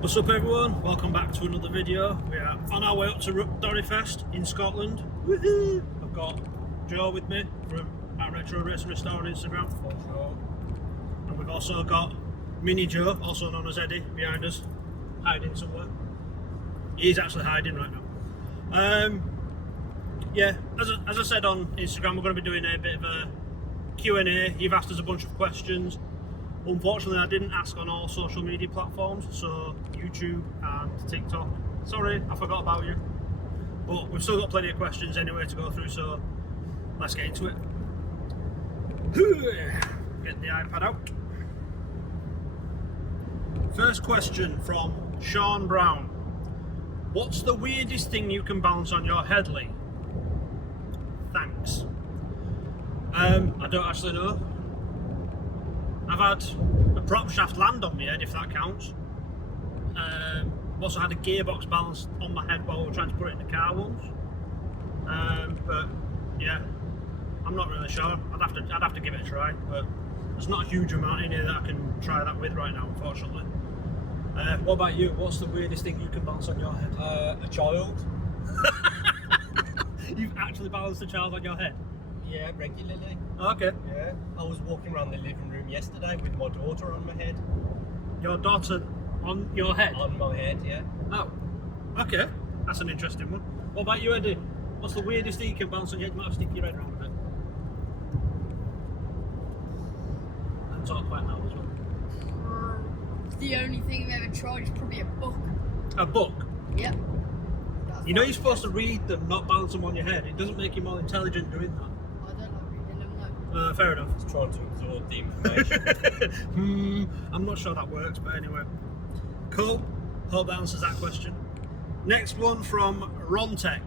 What's up everyone, welcome back to another video. We are on our way up to DORIFEST in Scotland. Woohoo! I've got Joe with me from Retro Race and Restore on Instagram. And we've also got Mini Joe, also known as Eddie, behind us, hiding somewhere. He's actually hiding right now. Yeah, as I said on Instagram, we're going to be doing a bit of a Q&A. You've asked us a bunch of questions. Unfortunately, I didn't ask on all social media platforms, so YouTube and TikTok. Sorry, I forgot about you. But we've still got plenty of questions anyway to go through, so let's get into it. Get the iPad out. First question from Sean Brown. What's the weirdest thing you can balance on your head, Lee? Thanks. I don't actually know. I've had a prop shaft land on my head, if that counts. I've also had a gearbox balanced on my head while we were trying to put it in the car once. But yeah, I'm not really sure. I'd have to give it a try, but there's not a huge amount in here that I can try that with right now, unfortunately. What about you? What's the weirdest thing you can balance on your head? A child. You've actually balanced a child on your head? Yeah, regularly. Okay. Yeah. I was walking around the living room yesterday with my daughter on my head. Your daughter on your head? On my head, yeah. Oh, okay. That's an interesting one. What about you, Eddie? What's the weirdest thing you can balance on your head? You might have to stick your head around a bit. And talk quite loud as well. The only thing I've ever tried is probably a book. A book? Yep. You know you're supposed to read them, not balance them on your head. It doesn't make you more intelligent doing that. I don't like reading them though. Fair enough. Just trying to absorb the information. I'm not sure that works, but anyway. Cool. Hope that answers that question. Next one from Rontech.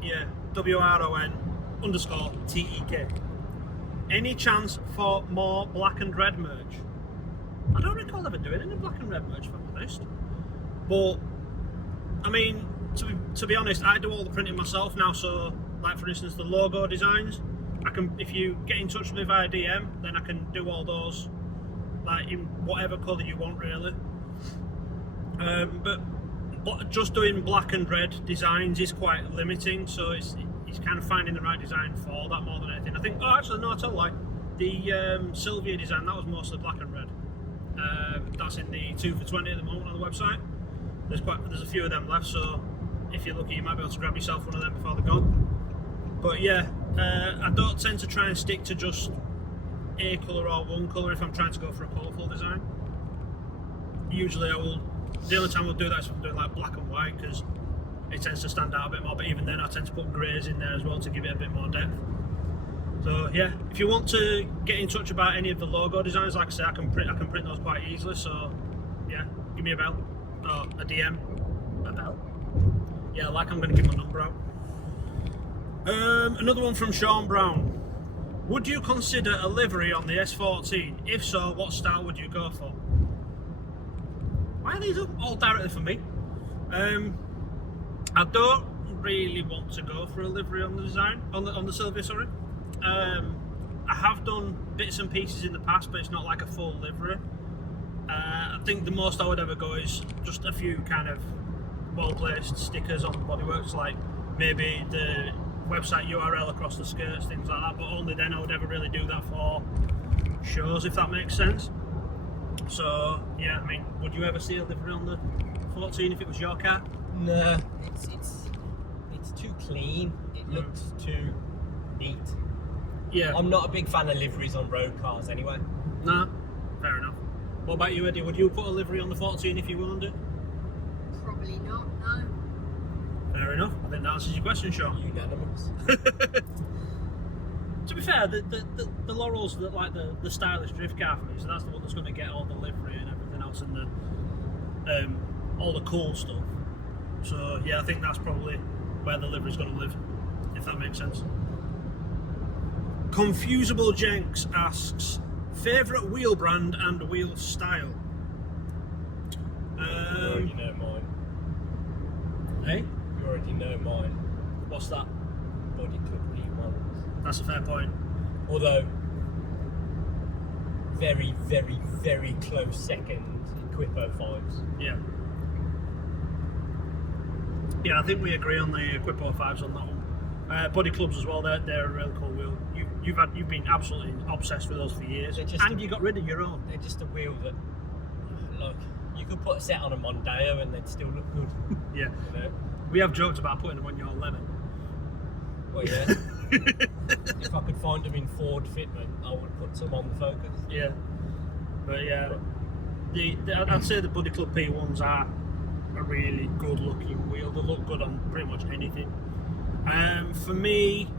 Yeah, WRON_TEK. Any chance for more black and red merch? I don't recall ever doing any black and red merch, if I'm honest. But I mean, to be honest, I do all the printing myself now. So, like for instance, the logo designs, I can. If you get in touch with me via DM, then I can do all those, like in whatever colour you want, really. But just doing black and red designs is quite limiting. So it's kind of finding the right design for that more than anything. I think. Oh, actually, no, I tell a lie. The Sylvia design, that was mostly black and red. That's in the 2 for 20 at the moment on the website. There's a few of them left, so if you're lucky you might be able to grab yourself one of them before they're gone. But yeah, I don't tend to try and stick to just a colour or one colour if I'm trying to go for a colourful design. Usually the only time I'll do that is if I'm doing like black and white, because it tends to stand out a bit more, but even then I tend to put greys in there as well to give it a bit more depth. So yeah, if you want to get in touch about any of the logo designs, like I say, I can print those quite easily, so yeah, give me a bell. Oh, a DM. A bell? Yeah, like I'm going to give my number out. Another one from Sean Brown. Would you consider a livery on the S14? If so, what style would you go for? Why are these all directly for me? I don't really want to go for a livery on the design, on the Sylvia, sorry. I have done bits and pieces in the past, but it's not like a full livery. I think the most I would ever go is just a few kind of well-placed stickers on the bodyworks, like maybe the website URL across the skirts, things like that, but only then I would ever really do that for shows, if that makes sense. So yeah, I mean, would you ever see a livery on the 14 if it was your car? Nah, it's too clean. It looks too neat. Yeah. I'm not a big fan of liveries on road cars anyway. Nah, fair enough. What about you, Eddie? Would you put a livery on the 14 if you owned it? Probably not, no. Fair enough. I think that answers your question, Sean. Unanimous. To be fair, the Laurel's like the stylish drift car for me, so that's the one that's going to get all the livery and everything else and the all the cool stuff. So yeah, I think that's probably where the livery's going to live, if that makes sense. Confusable Jenks asks, favourite wheel brand and wheel style? You already know mine. Hey? You already know mine. What's that? Body Club P1s. That's a fair point. Although, very, very, very close second Equipo 5s. Yeah. Yeah, I think we agree on the Equipo 5s on that one. Buddy clubs as well. They're a really cool wheel. You've been absolutely obsessed with those for years, and you got rid of your own. They're just a wheel that, look, you could put a set on a Mondeo and they'd still look good. Yeah. You know? We have joked about putting them on your lemon. Well, yeah. If I could find them in Ford fitment, I would put some on the Focus. Yeah. But yeah, I'd say the Buddy Club P1s are a really good looking wheel. They look good on pretty much anything. For me,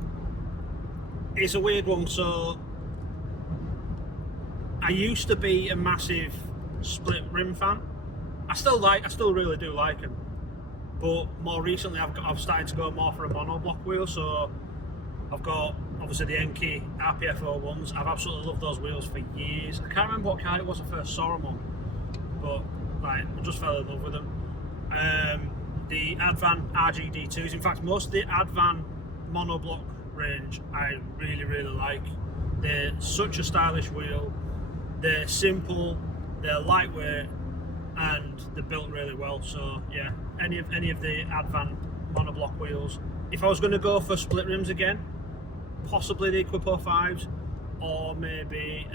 it's a weird one. So I used to be a massive split rim fan. I still really do like them. But more recently, I've started to go more for a monoblock wheel. So I've got obviously the Enki RPF 01s. I've absolutely loved those wheels for years. I can't remember what car it was I first saw them on, but like I just fell in love with them. The Advan RGD2s. In fact, most of the Advan monoblock range I really, really like. They're such a stylish wheel. They're simple. They're lightweight. And they're built really well. So yeah, any of the Advan monoblock wheels. If I was going to go for split rims again, possibly the Equipo 5s, or maybe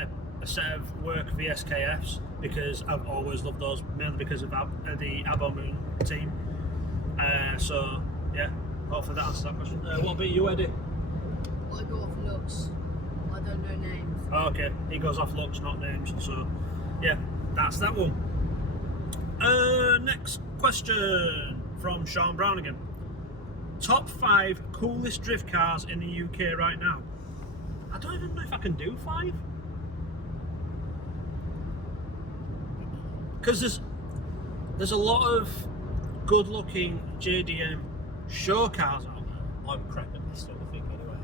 a set of work VSKFs, because I've always loved those, mainly because of the Abo Moon team. So yeah, hopefully that answers that question. What about you, Eddie? I go off looks. I don't know names. Oh, okay, he goes off looks, not names. So yeah, that's that one. Next question from Sean Brown again. Top 5 coolest drift cars in the UK right now. I don't even know if I can do 5. Because there's a lot of good looking JDM show cars out there. I'm crap at this sort of thing anyway.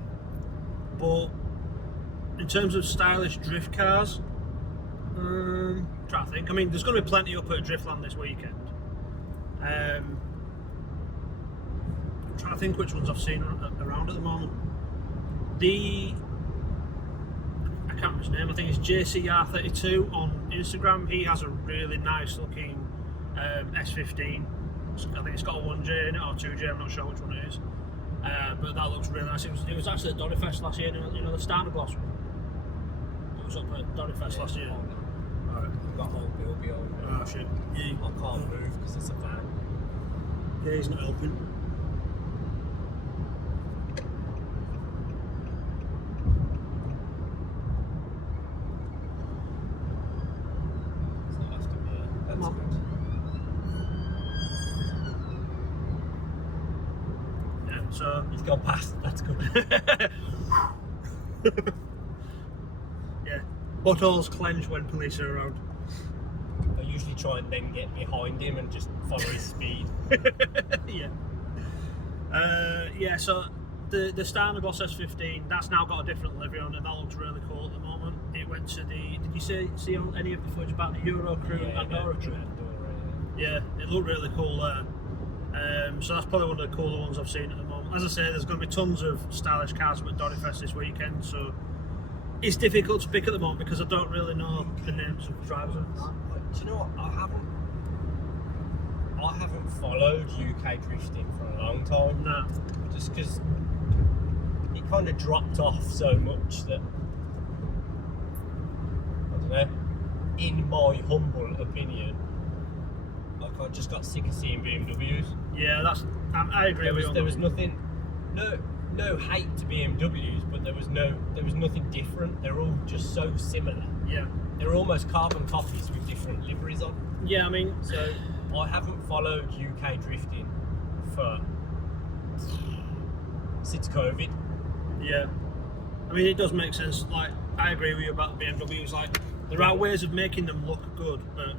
But in terms of stylish drift cars, trying to think. I mean, there's going to be plenty up at Driftland this weekend. I'm trying to think which ones I've seen around at the moment. I can't remember his name. I think it's JCR32 on Instagram. He has a really nice looking S15. I think it's got a 1J in it or 2J. I'm not sure which one it is. But that looks really nice. It was actually at DORIFEST last year. You know the Starter Gloss one. It was up at DORIFEST last year. I've got a whole bill behind me. Oh shit. Yeah. I can't move because it's a van. Yeah, he's not helping. So that's good. Yeah, that's Come on. good. Yeah, so He's gone past. That's good. yeah. Buttholes clench when police are around. I usually try and then get behind him and just follow his speed. Yeah. Yeah, so the Starner Gloss S15, that's now got a different livery on it. That looks really cool at the moment. It went to the, did you see on any of the footage about the Euro Crew and DORIFEST? Yeah, it looked really cool there. So that's probably one of the cooler ones I've seen at the moment. As I say, there's going to be tons of stylish cars with DORIFEST this weekend, so it's difficult to pick at the moment because I don't really know the names of the drivers. Do you know what? I haven't followed UK drifting for a long time. No. Just because it kind of dropped off so much that, I don't know, in my humble opinion, like I just got sick of seeing BMWs. Yeah, I agree with you. There was nothing, no hate to BMWs, but there was nothing different. They're all just so similar. Yeah. They're almost carbon copies with different liveries on. Yeah, I mean, So I haven't followed UK drifting since COVID. yeah. I mean, it does make sense. Like, I agree with you about the BMWs. Like, there are ways of making them look good, but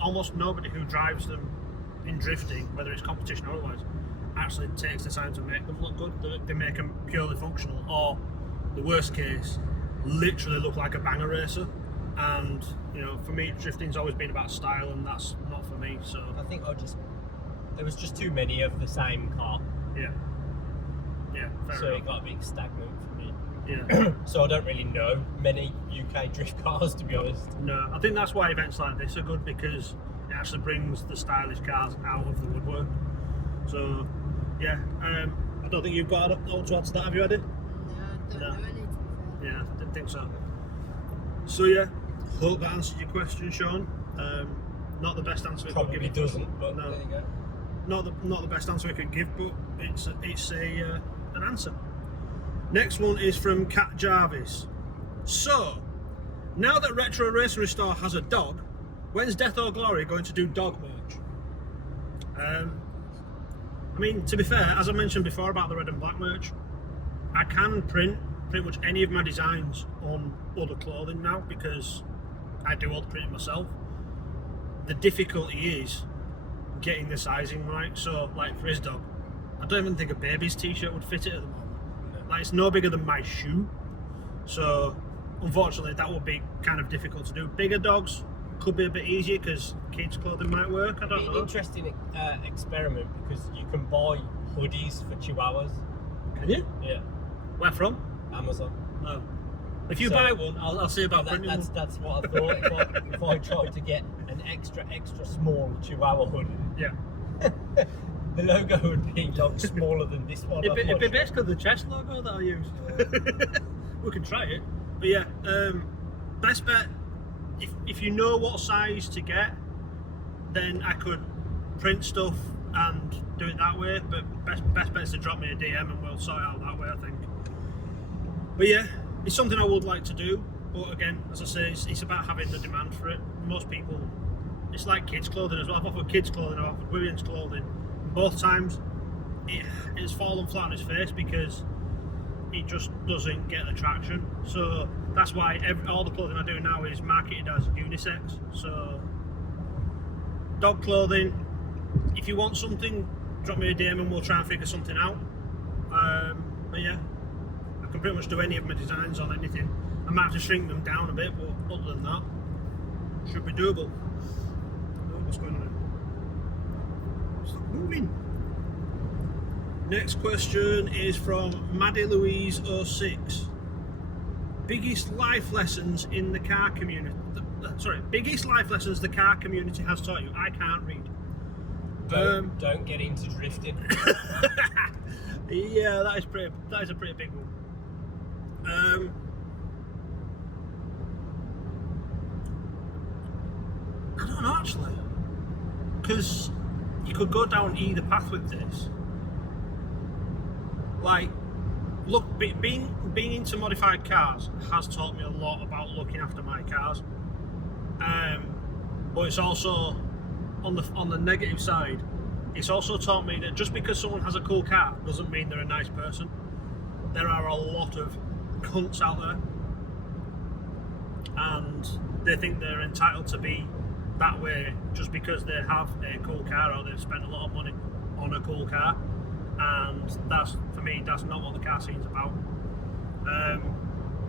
almost nobody who drives them in drifting, whether it's competition or otherwise, actually takes the time to make them look good. They make them purely functional, or the worst case, literally look like a banger racer. And for me, drifting's always been about style, and that's not for me. So I think there was just too many of the same car, yeah, fair so enough. it got a bit stagnant for me. Yeah. So I don't really know many UK drift cars, to be honest. No, I think that's why events like this are good, because it actually brings the stylish cars out of the woodwork. So, yeah, I don't think you've got a lot to add to that, have you, Eddie? No, I don't No. know any, to be fair. Yeah, I didn't think so. So, yeah, hope that answered your question, Sean. Not the best answer we could Probably give. doesn't, but No. there you go. Not the best answer we could give, but it's an answer. Next one is from Cat Jarvis. So, now that Retro Racing Restore has a dog, when's Death or Glory going to do dog merch? I mean, to be fair, as I mentioned before about the red and black merch, I can print pretty much any of my designs on other clothing now, because I do all the printing myself. The difficulty is getting the sizing right. So, like for his dog, I don't even think a baby's t-shirt would fit it at the moment. Like, it's no bigger than my shoe. So, unfortunately, that would be kind of difficult to do. Bigger dogs could be a bit easier because kids' clothing might work. I don't It'd be know. an interesting experiment, because you can buy hoodies for chihuahuas. Can you? Yeah, Where from? Amazon. No. If you So- buy one, I'll see about printing one. That's what I thought. If I tried to get an extra small chihuahua hoodie, Yeah. the logo would be like smaller than this one. It'd be basically the chest logo that I use. We can try it. But yeah, best bet, if you know what size to get, then I could print stuff and do it that way. But best bet is to drop me a DM and we'll sort it out that way, I think. But yeah, it's something I would like to do. But again, as I say, it's about having the demand for it. Most people, it's like kids' clothing as well. I've offered kids' clothing, I've offered women's clothing. Both times, it's fallen flat on its face because it just doesn't get the traction. So that's why all the clothing I do now is marketed as unisex. So dog clothing, if you want something, drop me a DM and we'll try and figure something out. But yeah, I can pretty much do any of my designs on anything. I might have to shrink them down a bit, but other than that, should be doable. Oh, what's going on there? Stop moving. Next question is from Maddie Louise 06. Biggest life lessons in the car community. Biggest life lessons the car community has taught you. I can't read. Don't get into drifting. Yeah, that is a pretty big one. I don't know actually, because you could go down either path with this. Like, look, being into modified cars has taught me a lot about looking after my cars. But it's also on the negative side. It's also taught me that just because someone has a cool car doesn't mean they're a nice person. There are a lot of cunts out there, and they think they're entitled to be that way just because they have a cool car or they've spent a lot of money on a cool car. And that's, for me, that's not what the car scene's about.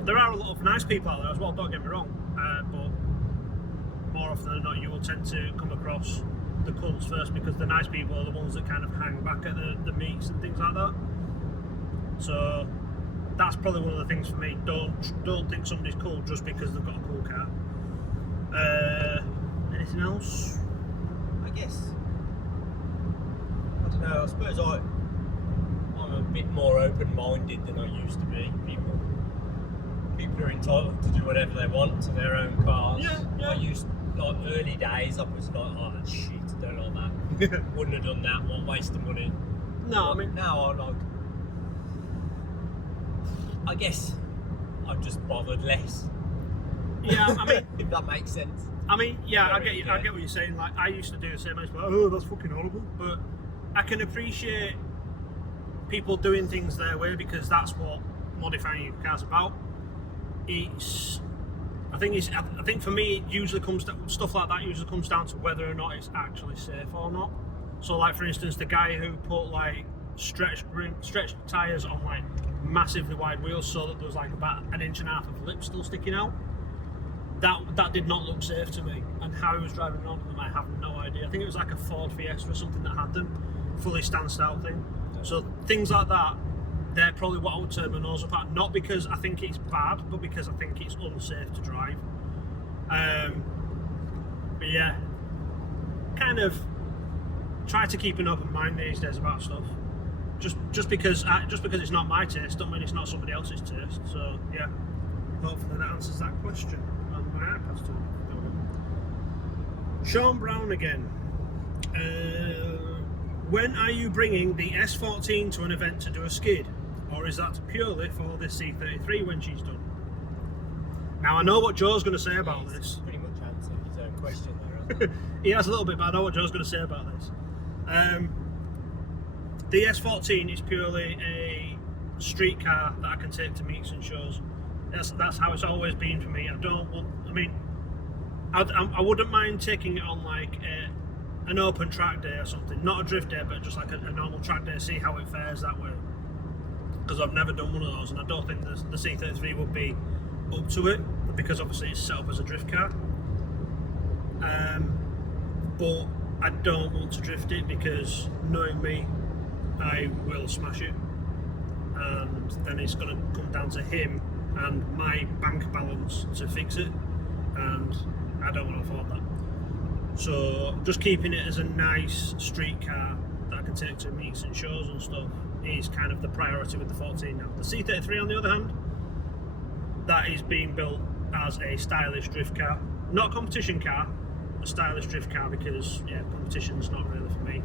There are a lot of nice people out there as well, don't get me wrong, but more often than not you will tend to come across the cunts first, because the nice people are the ones that kind of hang back at the meets and things like that. So that's probably one of the things for me. Don't think somebody's cool just because they've got a cool car. Anything else? I guess. I don't know. I suppose I'm a bit more open-minded than I used to be. People are entitled to do whatever they want to their own cars. Yeah. I used, like, early days, I was like, oh shit, don't like that. Wouldn't have done that. What waste of money. No, I mean, now I guess I've just bothered less. yeah, I mean, If that makes sense. I get what you're saying. Like, I used to do the same. I used to be like, oh, that's fucking horrible. But I can appreciate people doing things their way, because that's what modifying your car's about. I think for me, it usually comes to stuff like that. Usually comes down to whether or not it's actually safe or not. So, like for instance, the guy who put like stretched tires on like massively wide wheels, so that there was like about 1.5 inches of lip still sticking out. That did not look safe to me, and how he was driving around with them, I have no idea. I think it was like a Ford Fiesta or something that had them, fully stand style thing. So things like that, they're probably what I would turn my nose up at. Not because I think it's bad, but because I think it's unsafe to drive. But yeah, kind of try to keep an open mind these days about stuff. Just because it's not my taste, don't mean it's not somebody else's taste. So yeah, hopefully that answers that question. And my iPad's turned off. Sean Brown again. When are you bringing the S14 to an event to do a skid, or is that purely for the C33 when she's done? Now I know what Joe's going to say about this. Pretty much answered his own question there, hasn't He has a little bit, but I know what Joe's going to say about this. The S14 is purely a street car that I can take to meets and shows. That's how it's always been for me. I wouldn't mind taking it on like an open track day or something, not a drift day, but just like a normal track day, see how it fares that way. Because I've never done one of those, and I don't think the C33 would be up to it, because obviously it's set up as a drift car. But I don't want to drift it because, knowing me, I will smash it, and then it's going to come down to him and my bank balance to fix it, and I don't want to afford that. So just keeping it as a nice street car that I can take to meets and shows and stuff is kind of the priority with the 14 now. The C33 on the other hand, that is being built as a stylish drift car, not a competition car, a stylish drift car, because yeah, competition's not really for me.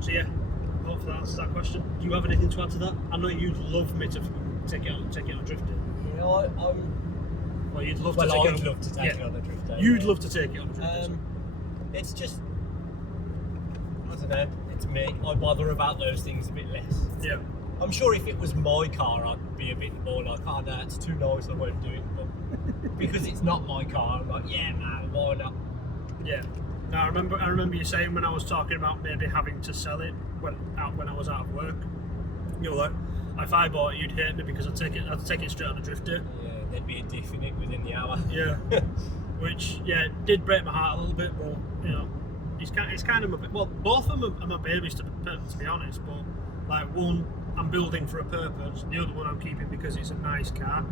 So yeah, hopefully that answers that question. Do you have anything to add to that? I know you'd love me to take it on drifting. Yeah, Well, you'd love to I'd take it on. love to take it on a drift day. You'd love to take it on a drift day. It's just, I don't know, it's me. I bother about those things a bit less. Yeah. I'm sure if it was my car, I'd be a bit more like, oh no, it's too nice, I won't do it. But because it's not my car, I'm like, yeah man, why not? Yeah. No, I remember you saying when I was talking about maybe having to sell it when I was out of work. You were like, if I bought it, you'd hate me because I'd take it straight on a drift day. Yeah, there'd be a diff in it within the hour. Yeah. Which did break my heart a little bit, but you know, it's kind of my, well, both of them are my babies to be honest. But like, one I'm building for a purpose, the other one I'm keeping because it's a nice car.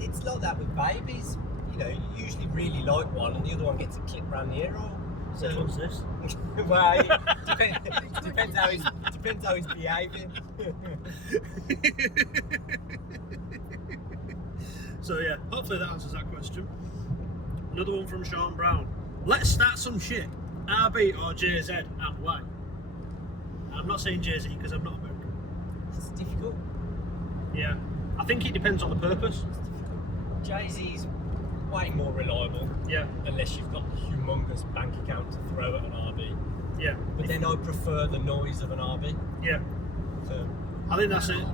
It's like that with babies. You know, you usually really like one, and the other one gets a clip around the ear hole. So Which one's this? well, depends how he's behaving. So yeah, hopefully that answers that question. Another one from Sean Brown. Let's start some shit. RB or JZ, and why? I'm not saying JZ because I'm not American. It's difficult. Yeah, I think it depends on the purpose. Jay-Z's way more reliable. Yeah. Unless you've got a humongous bank account to throw at an RB. Yeah. But then I prefer the noise of an RB. Yeah. So I think that's it. I'd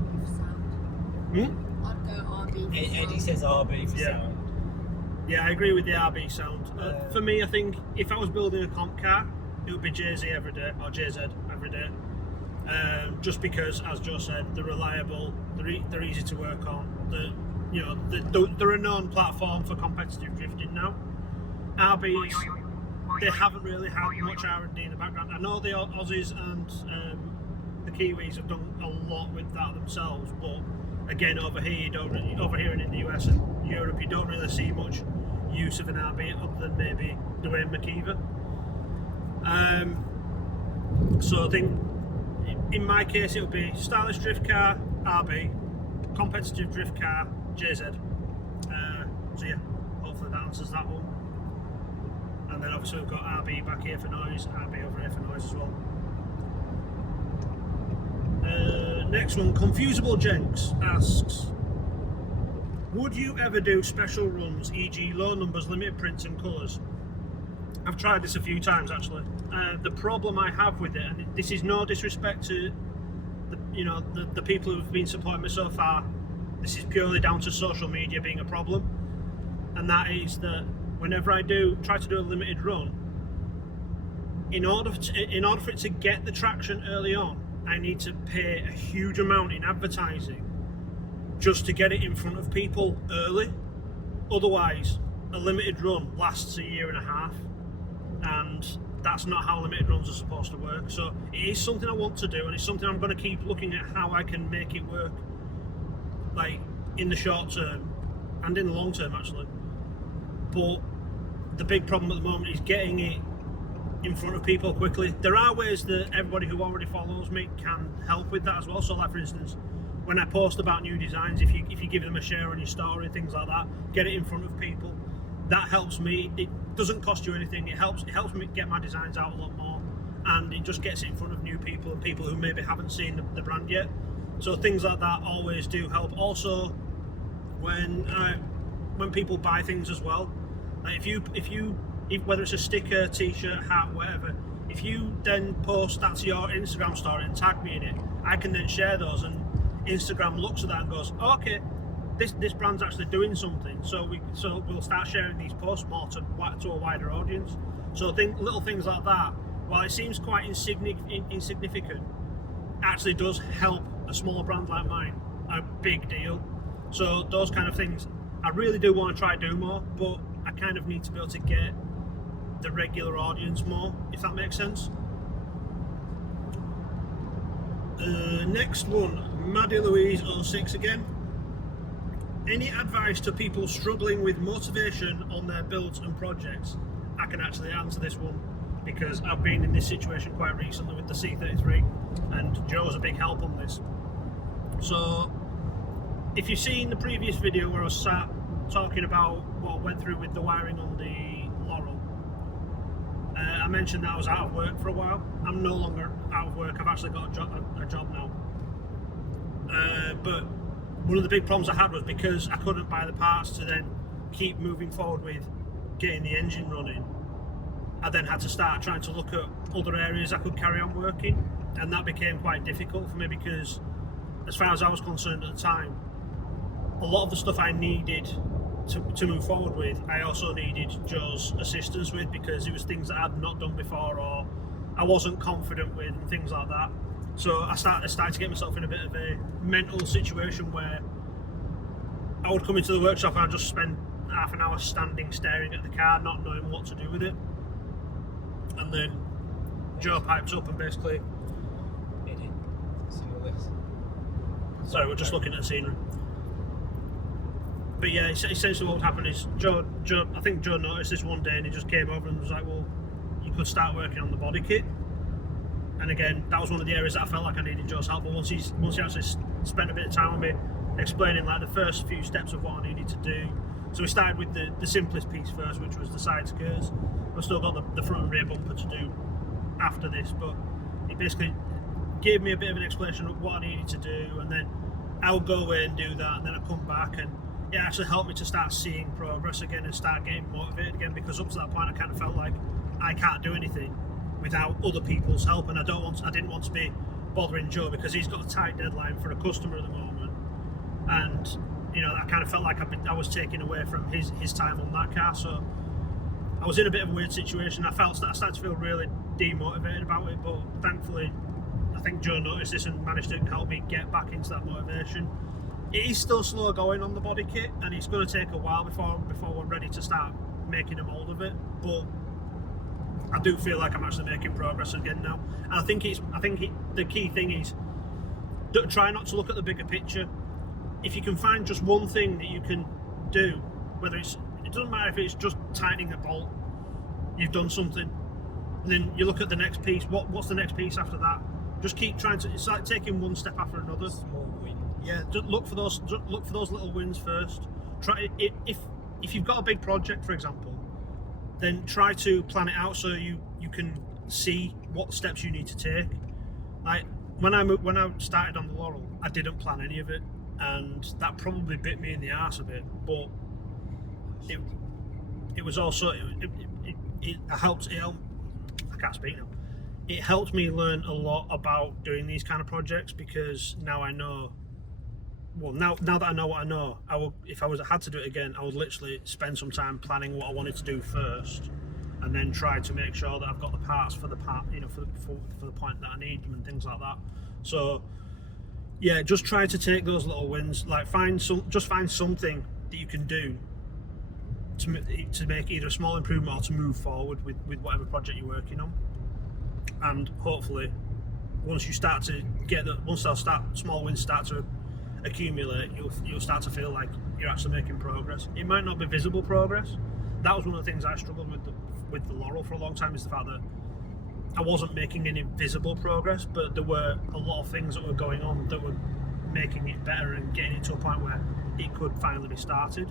go RB for sound. Eddie says RB for Yeah. sound. Yeah, I agree with the RB sound. For me, I think if I was building a comp car, it would be JZ every day, or JZ every day. Just because, as Joe said, they're reliable, they're easy to work on. They're a known platform for competitive drifting now. RBs, they haven't really had much R&D in the background. I know the Aussies and the Kiwis have done a lot with that themselves, but again, over here and in the US and Europe, you don't really see much use of an RB other than maybe Dwayne McKeever. So I think in my case it'll be stylish drift car, RB, competitive drift car, JZ. So yeah, hopefully that answers that one. And then obviously we've got RB back here for noise, RB over here for noise as well. Next one, Confusable Jenks asks, would you ever do special runs, e.g. low numbers, limited prints and colours? I've tried this a few times actually. The problem I have with it, and this is no disrespect to the people who've been supporting me so far, this is purely down to social media being a problem, and that is that whenever I try to do a limited run, in order for it to get the traction early on, I need to pay a huge amount in advertising just to get it in front of people early. Otherwise, a limited run lasts a year and a half, and that's not how limited runs are supposed to work. So it is something I want to do, and it's something I'm going to keep looking at how I can make it work, like in the short term and in the long term actually. But the big problem at the moment is getting it in front of people quickly. There are ways that everybody who already follows me can help with that as well. So like for instance, when I post about new designs, if you give them a share on your story, things like that, get it in front of people. That helps me. It doesn't cost you anything. It helps me get my designs out a lot more, and it just gets it in front of new people and people who maybe haven't seen the brand yet. So things like that always do help. Also, when people buy things as well, like if whether it's a sticker, t-shirt, hat, whatever, if you then post that to your Instagram story and tag me in it, I can then share those, and Instagram looks at that and goes, oh, okay, this brand's actually doing something, so we'll start sharing these posts more to a wider audience. So little things like that, while it seems quite insignificant, actually does help a small brand like mine a big deal. So those kind of things, I really do want to try to do more, but I kind of need to be able to get the regular audience more, if that makes sense. Next one, Maddie Louise 06 again. Any advice to people struggling with motivation on their builds and projects? I can actually answer this one because I've been in this situation quite recently with the C33, and Joe's a big help on this. So if you've seen the previous video where I was sat talking about what I went through with the wiring on the Laurel, I mentioned that I was out of work for a while. I'm no longer out of work. I've actually got a job now. But one of the big problems I had was because I couldn't buy the parts to then keep moving forward with getting the engine running, I then had to start trying to look at other areas I could carry on working, and that became quite difficult for me because, as far as I was concerned at the time, a lot of the stuff I needed to move forward with, I also needed Joe's assistance with, because it was things that I'd not done before or I wasn't confident with and things like that. So I started to get myself in a bit of a mental situation where I would come into the workshop and I'd just spend half an hour standing staring at the car, not knowing what to do with it. And then Joe pipes up and basically... Sorry, we're just looking at the scenery. But yeah, essentially what would happen is Joe, I think Joe noticed this one day and he just came over and was like, well, you could start working on the body kit. And again, that was one of the areas that I felt like I needed Joe's help. But once he actually spent a bit of time with me explaining like the first few steps of what I needed to do. So we started with the simplest piece first, which was the side skirts. I've still got the front and rear bumper to do after this, but he basically gave me a bit of an explanation of what I needed to do, and then I would go away and do that, and then I'd come back, and it actually helped me to start seeing progress again and start getting motivated again, because up to that point I kind of felt like I can't do anything without other people's help, and I didn't want to be bothering Joe because he's got a tight deadline for a customer at the moment, and you know, I kind of felt like I was taking away from his time on that car. So I was in a bit of a weird situation. I started to feel really demotivated about it, but thankfully I think Joe noticed this and managed to help me get back into that motivation. It is still slow going on the body kit, and it's going to take a while before we're ready to start making a mold of it, but I do feel like I'm actually making progress again now. And I think the key thing is try not to look at the bigger picture. If you can find just one thing that you can do, it doesn't matter if it's just tightening a bolt, you've done something. And then you look at the next piece. What's the next piece after that? Just keep trying to. It's like taking one step after another. Small win. Yeah, just look for those little wins first. Try if you've got a big project, for example, then try to plan it out so you can see what steps you need to take. Like when I started on the Laurel, I didn't plan any of it, and that probably bit me in the arse a bit. But it was also it helped. I can't speak now. It helped me learn a lot about doing these kind of projects, because now I know. Well, now that I know what I know, if I had to do it again, I would literally spend some time planning what I wanted to do first, and then try to make sure that I've got the parts for the part, for the point that I need them and things like that. So, yeah, just try to take those little wins. Like find something that you can do to make either a small improvement or to move forward with whatever project you're working on. And hopefully, once those small wins start to accumulate, you'll start to feel like you're actually making progress. It might not be visible progress. That was one of the things I struggled with the Laurel for a long time, is the fact that I wasn't making any visible progress, but there were a lot of things that were going on that were making it better and getting it to a point where it could finally be started.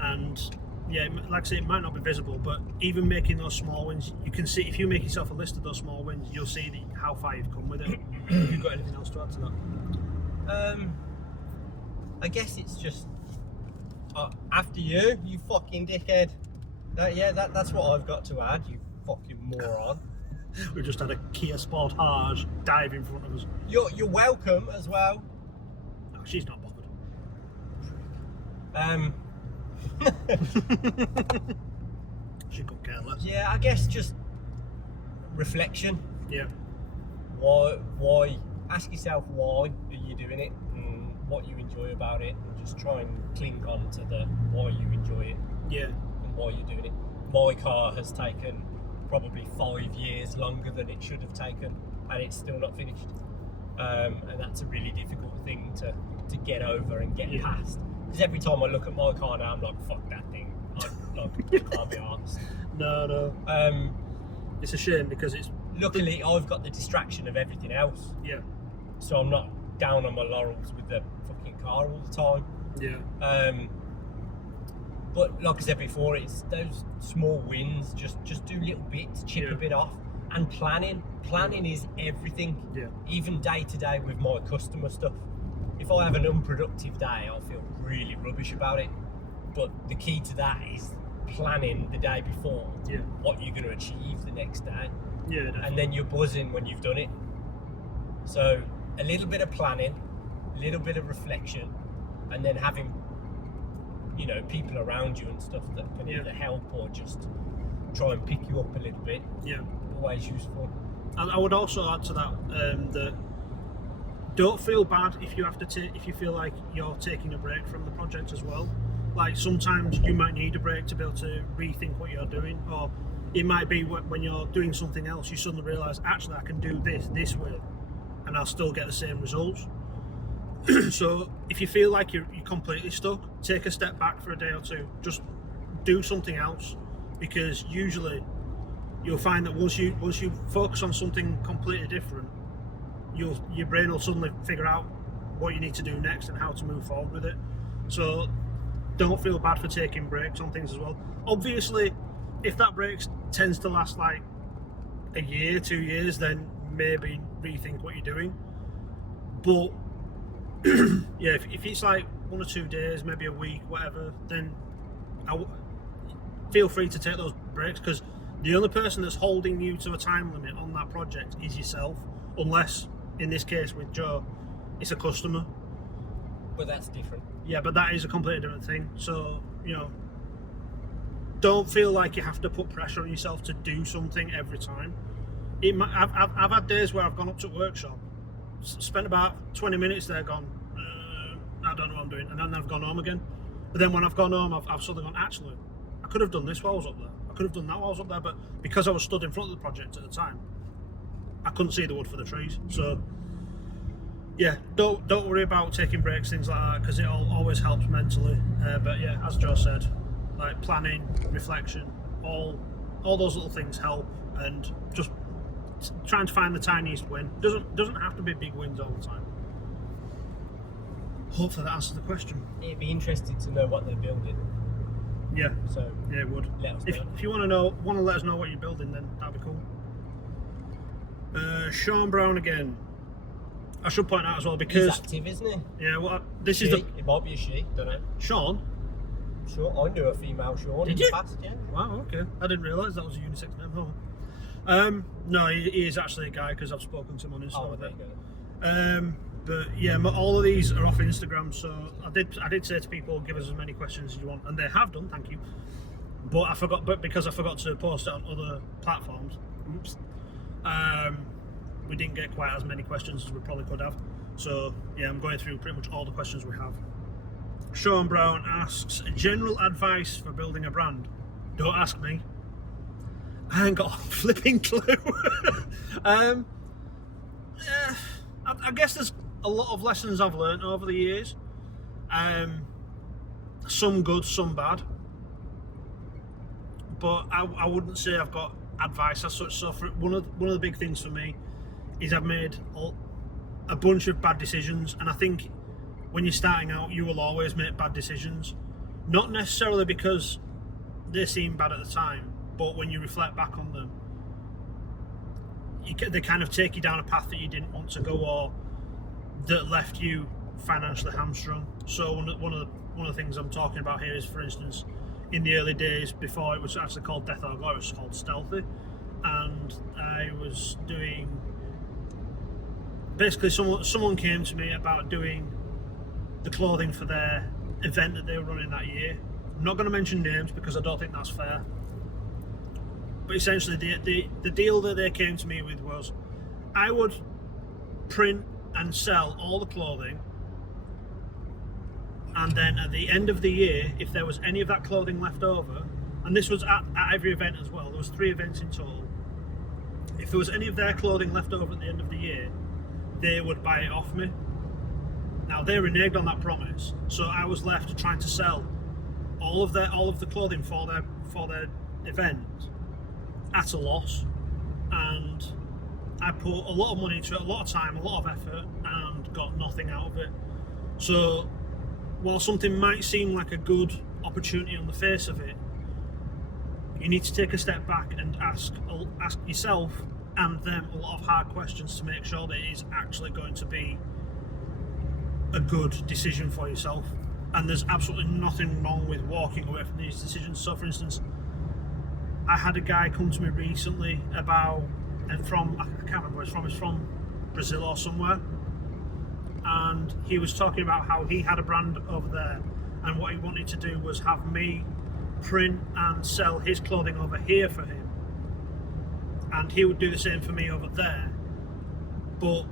And yeah, like I say, it might not be visible, but even making those small wins, you can see, if you make yourself a list of those small wins, you'll see how far you've come with it. Have you got anything else to add to that? I guess it's just after you fucking dickhead. That's what I've got to add, you fucking moron. We just had a Kia Sportage dive in front of us. You're welcome as well. No, she's not bothered. She could care less. Yeah, I guess just reflection. Yeah. Why? Ask yourself why are you doing it and what you enjoy about it, and just try and cling on to the why you enjoy it. Yeah. And why you're doing it. My car has taken probably 5 years longer than it should have taken, and it's still not finished. And that's a really difficult thing to get over and get past. Because every time I look at my car now, I'm like, fuck that thing. I can't be arsed. No. It's a shame because it's... Luckily, I've got the distraction of everything else. Yeah. So I'm not down on my laurels with the fucking car all the time. Yeah. But like I said before, it's those small wins. Just do little bits, chip a bit off, and planning. Planning is everything. Yeah. Even day to day with my customer stuff. If I have an unproductive day, I'll feel really rubbish about it. But the key to that is planning the day before what you're going to achieve the next day. Yeah. Definitely. And then you're buzzing when you've done it. So a little bit of planning, a little bit of reflection, and then having, people around you and stuff that can either help or just try and pick you up a little bit. Yeah. Always useful. And I would also add to that that don't feel bad if you have to if you feel like you're taking a break from the project as well. Like sometimes you might need a break to be able to rethink what you're doing, or it might be when you're doing something else, you suddenly realise, actually I can do this way and I'll still get the same results. So if you feel like you're completely stuck, take a step back for a day or two, just do something else, because usually you'll find that once you focus on something completely different, your brain will suddenly figure out what you need to do next and how to move forward with it. So don't feel bad for taking breaks on things as well. Obviously, if that break tends to last like a year, 2 years, then maybe rethink what you're doing. But yeah, if it's like 1 or 2 days, maybe a week, whatever, then feel free to take those breaks, because the only person that's holding you to a time limit on that project is yourself, unless, in this case with Joe, it's a customer. But that's different. Yeah, but that is a completely different thing. So, don't feel like you have to put pressure on yourself to do something every time. I've had days where I've gone up to a workshop, spent about 20 minutes there, gone, I don't know what I'm doing, and then I've gone home again. But then when I've gone home, I've suddenly gone, actually, I could have done this while I was up there. I could have done that while I was up there, but because I was stood in front of the project at the time, I couldn't see the wood for the trees. So yeah, don't worry about taking breaks, things like that, because it always helps mentally. But yeah, as Joe said, like planning, reflection, all those little things help, and just trying to find the tiniest win. Doesn't have to be big wins all the time. Hopefully that answers the question. It'd be interesting to know what they're building. Yeah. So yeah, it would. Let us If know. you want to let us know what you're building, then that'd be cool. Sean Brown again. I should point out as well, because He's active, isn't he? yeah, well, this She. is the It might be a she. Don't know. Sean. Sure, I knew a female Sean Did in you? the past. Yeah. Wow, okay. I didn't realise that was a unisex name. Oh. No, he is actually a guy, because I've spoken to him on Instagram. Oh, there you go. But yeah, all of these are off Instagram, so I did say to people, give us as many questions as you want, and they have done, thank you. But because I forgot to post it on other platforms, oops, we didn't get quite as many questions as we probably could have. So yeah, I'm going through pretty much all the questions we have. Sean Brown asks, general advice for building a brand. Don't ask me. I ain't got a flipping clue. I guess there's a lot of lessons I've learned over the years. Some good, some bad. But I wouldn't say I've got advice as such. So one of the big things for me is I've made a bunch of bad decisions, and I think when you're starting out, you will always make bad decisions. Not necessarily because they seem bad at the time, but when you reflect back on them, they kind of take you down a path that you didn't want to go, or that left you financially hamstrung. So one of the things I'm talking about here is, for instance, in the early days before it was actually called Death or Glory, it was called Stealthy, and I was doing basically someone came to me about doing the clothing for their event that they were running that year. I'm not going to mention names because I don't think that's fair. But essentially, the deal that they came to me with was, I would print and sell all the clothing, and then at the end of the year, if there was any of that clothing left over, and this was at every event as well, there was 3 events in total. If there was any of their clothing left over at the end of the year, they would buy it off me. Now they reneged on that promise, so I was left trying to sell all of the clothing for their event at a loss, and I put a lot of money into it, a lot of time, a lot of effort, and got nothing out of it. So while something might seem like a good opportunity on the face of it, you need to take a step back and ask yourself and them a lot of hard questions to make sure that it is actually going to be a good decision for yourself. And there's absolutely nothing wrong with walking away from these decisions. So for instance, I had a guy come to me recently about, and from, I can't remember where it's from Brazil or somewhere, and he was talking about how he had a brand over there, and what he wanted to do was have me print and sell his clothing over here for him, and he would do the same for me over there. But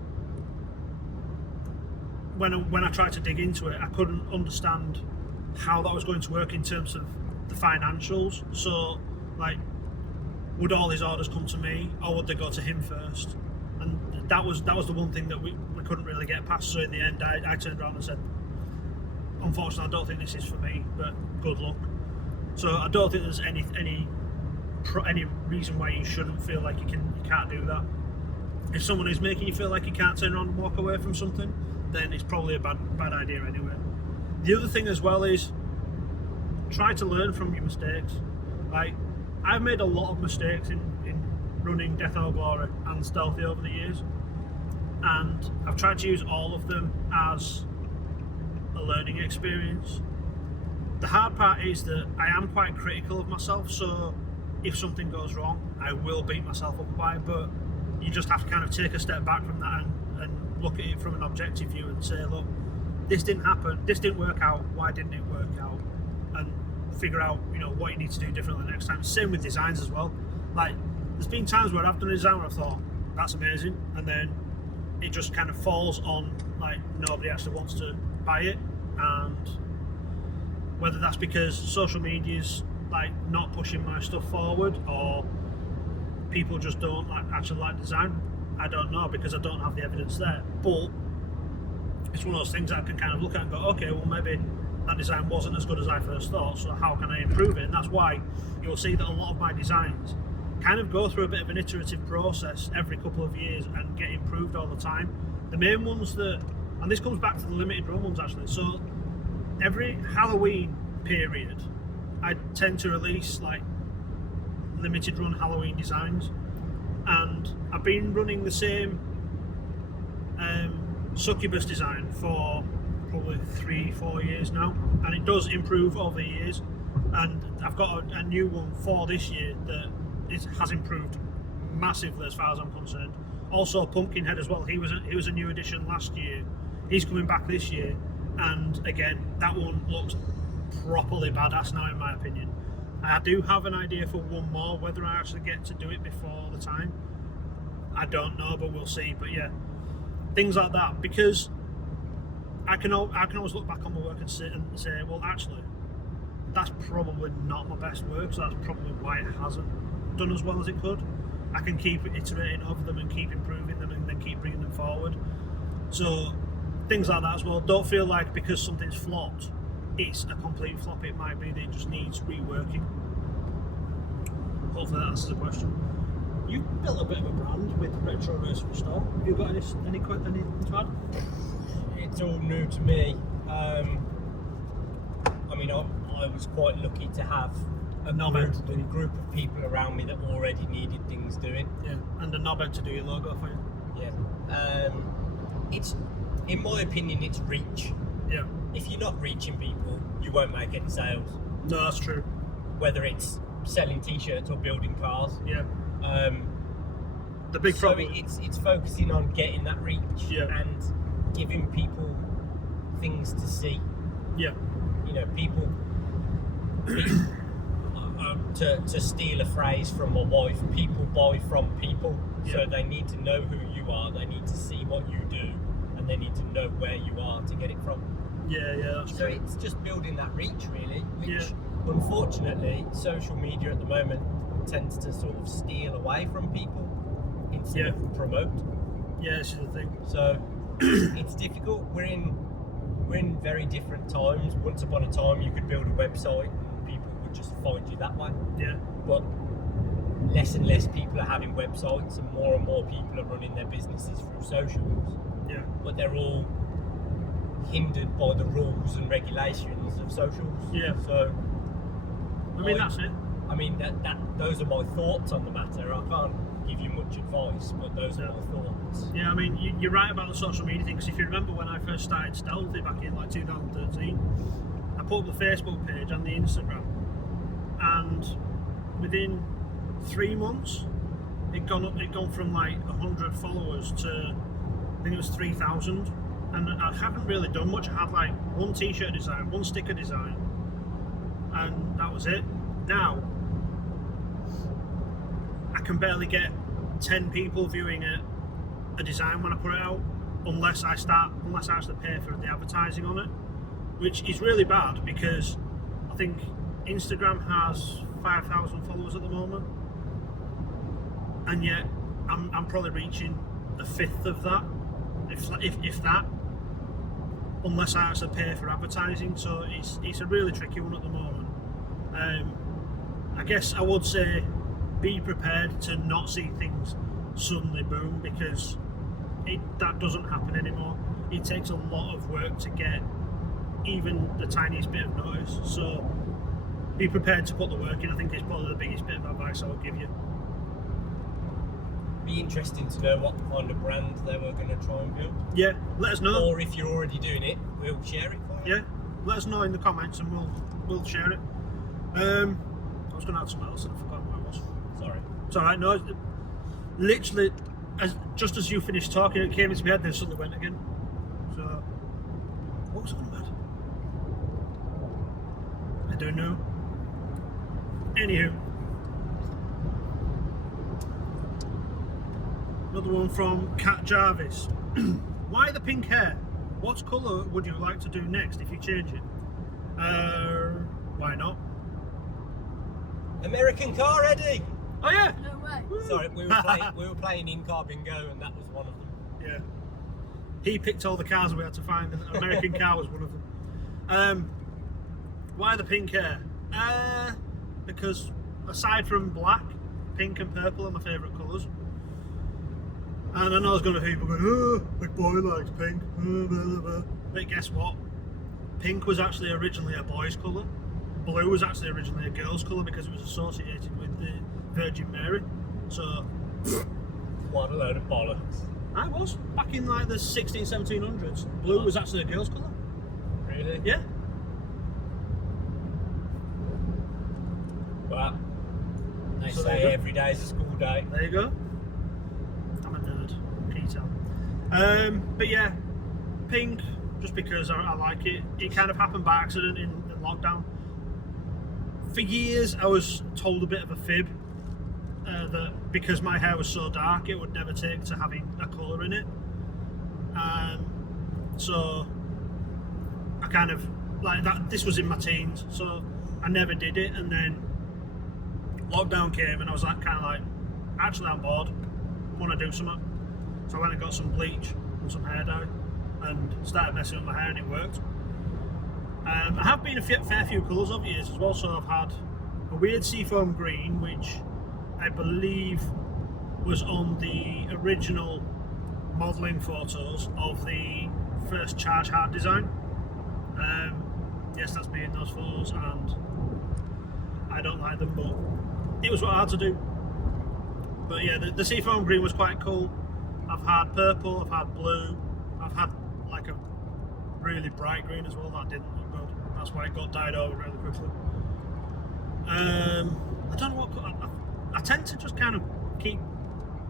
when I tried to dig into it, I couldn't understand how that was going to work in terms of the financials. So, like, would all his orders come to me, or would they go to him first? And that was the one thing that we couldn't really get past. So in the end, I turned around and said, unfortunately, I don't think this is for me, but good luck. So I don't think there's any reason why you shouldn't feel like you can't do that. If someone is making you feel like you can't turn around and walk away from something, then it's probably a bad idea anyway. The other thing as well is, try to learn from your mistakes. Like, I've made a lot of mistakes in running Death or Glory and Stealthy over the years, and I've tried to use all of them as a learning experience. The hard part is that I am quite critical of myself, so if something goes wrong, I will beat myself up by it, but you just have to kind of take a step back from that and look at it from an objective view and say, look, this didn't happen, this didn't work out, why didn't it work out? And figure out, what you need to do differently next time. Same with designs as well. Like, there's been times where I've done a design where I've thought, that's amazing, and then it just kind of falls on, like, nobody actually wants to buy it. And whether that's because social media's like not pushing my stuff forward, or people just don't actually like design, I don't know, because I don't have the evidence there. But it's one of those things that I can kind of look at and go, okay, well, maybe that design wasn't as good as I first thought, so how can I improve it? And that's why you'll see that a lot of my designs kind of go through a bit of an iterative process every couple of years and get improved all the time. The main ones and this comes back to the limited run ones actually, so every Halloween period I tend to release like limited run Halloween designs, and I've been running the same succubus design for probably 3-4 years now, and it does improve over the years, and I've got a new one for this year that has improved massively as far as I'm concerned. Also Pumpkinhead as well, he was a new addition last year, he's coming back this year, and again that one looks properly badass now in my opinion. I do have an idea for one more, whether I actually get to do it before the time, I don't know, but we'll see. But yeah, things like that, because I can always look back on my work and sit and say, well, actually, that's probably not my best work, so that's probably why it hasn't done as well as it could. I can keep iterating over them and keep improving them and then keep bringing them forward. So things like that as well. Don't feel like because something's flopped, it's a complete flop. It might be that it just needs reworking. Hopefully that answers the question. You built a bit of a brand with Retro Racing Store. Have you got anything to add? It's all new to me. I mean, I was quite lucky to have a group of people around me that already needed things doing. Yeah, and a knobhead to do your logo for you. Yeah. It's, in my opinion, it's reach. Yeah. If you're not reaching people, you won't make any sales. No, that's true. Whether it's selling t-shirts or building cars. Yeah. The big so problem. it's focusing on getting that reach and giving people things to see. Yeah. You know, people to steal a phrase from my wife, people buy from people. Yeah. So they need to know who you are, they need to see what you do, and they need to know where you are to get it from. Yeah, that's So true. it's just building that reach, really, which unfortunately social media at the moment tends to sort of steal away from people instead of promote. Yeah, this is the thing. So it's difficult. We're in very different times. Once upon a time, you could build a website and people would just find you that way. Yeah. But less and less people are having websites, and more people are running their businesses through socials. Yeah. But they're all hindered by the rules and regulations of socials. Yeah. So I mean, that's it. I mean, that those are my thoughts on the matter. I can't give you much advice, but those are my thoughts. Yeah, I mean, you're right about the social media thing, because if you remember when I first started Stealthy back in like 2013, I put up the Facebook page and the Instagram, and within 3 months, it'd gone from like 100 followers to, I think it was 3,000, and I haven't really done much. I had like one t-shirt design, one sticker design, and that was it. Now, I can barely get 10 people viewing a design when I put it out, unless I actually pay for the advertising on it, which is really bad, because I think Instagram has 5,000 followers at the moment, and yet I'm probably reaching a fifth of that, if that, unless I actually pay for advertising. So it's a really tricky one at the moment. I guess I would say be prepared to not see things suddenly boom, because that doesn't happen anymore. It takes a lot of work to get even the tiniest bit of notice. So be prepared to put the work in. I think it's probably the biggest bit of advice I would give you. Be interesting to know what kind of brand they were going to try and build. Yeah, let us know. Or if you're already doing it, we'll share it for you. Yeah, let us know in the comments and we'll share it. I was going to add something else and I forgot what it was. Sorry. It's alright, no, literally, just as you finished talking, it came into my head, then suddenly went again. So, what was I on about? I don't know. Anywho, another one from Cat Jarvis. Why the pink hair? What colour would you like to do next if you change it? Why not? American car, Eddie. Oh yeah. No way. Sorry, we were playing in-car bingo, and that was one of them. Yeah. He picked all the cars we had to find, and American car was one of them. Why the pink hair? Because aside from black, pink and purple are my favourite colours. And I know there's going to be people going, oh, my boy likes pink. But guess what? Pink was actually originally a boy's colour. Blue was actually originally a girl's colour because it was associated with the Virgin Mary. So, What a load of bollocks. I was. Back in like the 1700s, blue was actually a girl's colour. Really? Yeah. Well, they So there you say go. every day is a school day. There you go. I'm a nerd. Can you tell? But yeah, pink, just because I like it. It kind of happened by accident in lockdown. For years, I was told a bit of a fib that because my hair was so dark, it would never take to having a colour in it. So kind of like that. This was in my teens, so I never did it. And then lockdown came, and I was like, kind of like, actually, I'm bored. I want to do something. So I went and got some bleach and some hair dye, and started messing with my hair, and it worked. I have been a fair few colours over years as well. So I've had a weird seafoam green, which I believe was on the original modelling photos of the first Charge Hard design. Yes, that's me in those photos, and I don't like them, but it was what I had to do. But yeah, the seafoam green was quite cool. I've had purple, I've had blue, I've had like a really bright green as well. That didn't look good. That's why it got dyed over really quickly. I don't know what I tend to just kind of keep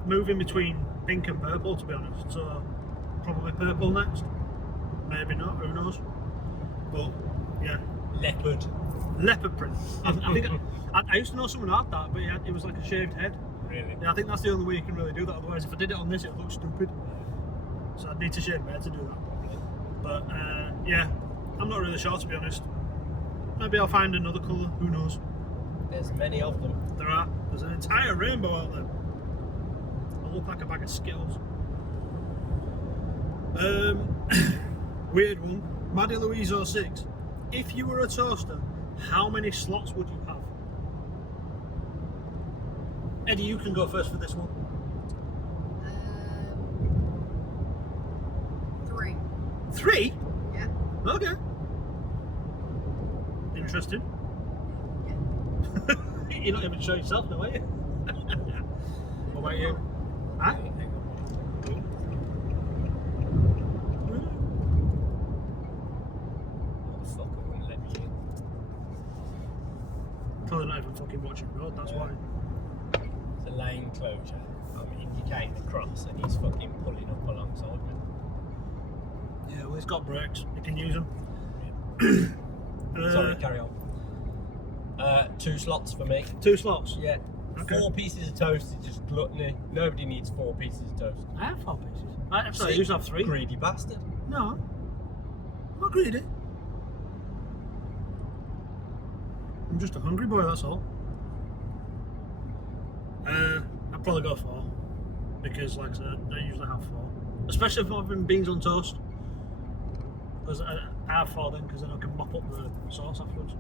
moving between pink and purple, to be honest. So probably purple next. Maybe not. Who knows? But yeah. Leopard print. I think I used to know someone who had that, but it was like a shaved head. Really? Yeah, I think that's the only way you can really do that. Otherwise, if I did it on this, it would look stupid. So I'd need to shave my head to do that. But yeah, I'm not really sure, to be honest. Maybe I'll find another colour. Who knows? There's many of them. There are. There's an entire rainbow out there. It'll look like a bag of Skittles. Weird one. Maddie Louise 06. If you were a toaster, how many slots would you have? Eddie, you can go first for this one. 3. 3? Yeah. Okay. Interesting. Yeah. You're not even sure yourself now, are you? What about you? Huh? Motherfucker wouldn't let me in. Probably not even fucking watching road, that's why. It's a lane closure. I'm indicating across and he's fucking pulling up alongside me. Yeah, well, he's got brakes. You can use them. Sorry, carry on. 2 slots for me. 2 slots? Yeah. Okay. 4 pieces of toast is just gluttony. Nobody needs 4 pieces of toast. I have 4 pieces. Actually, I used to have 3. Greedy bastard. No. I'm not greedy. I'm just a hungry boy, that's all. I'd probably go 4. Because, like I said, I usually have 4. Especially if I'm having beans on toast. Because I have 4 then, because then I can mop up the sauce afterwards.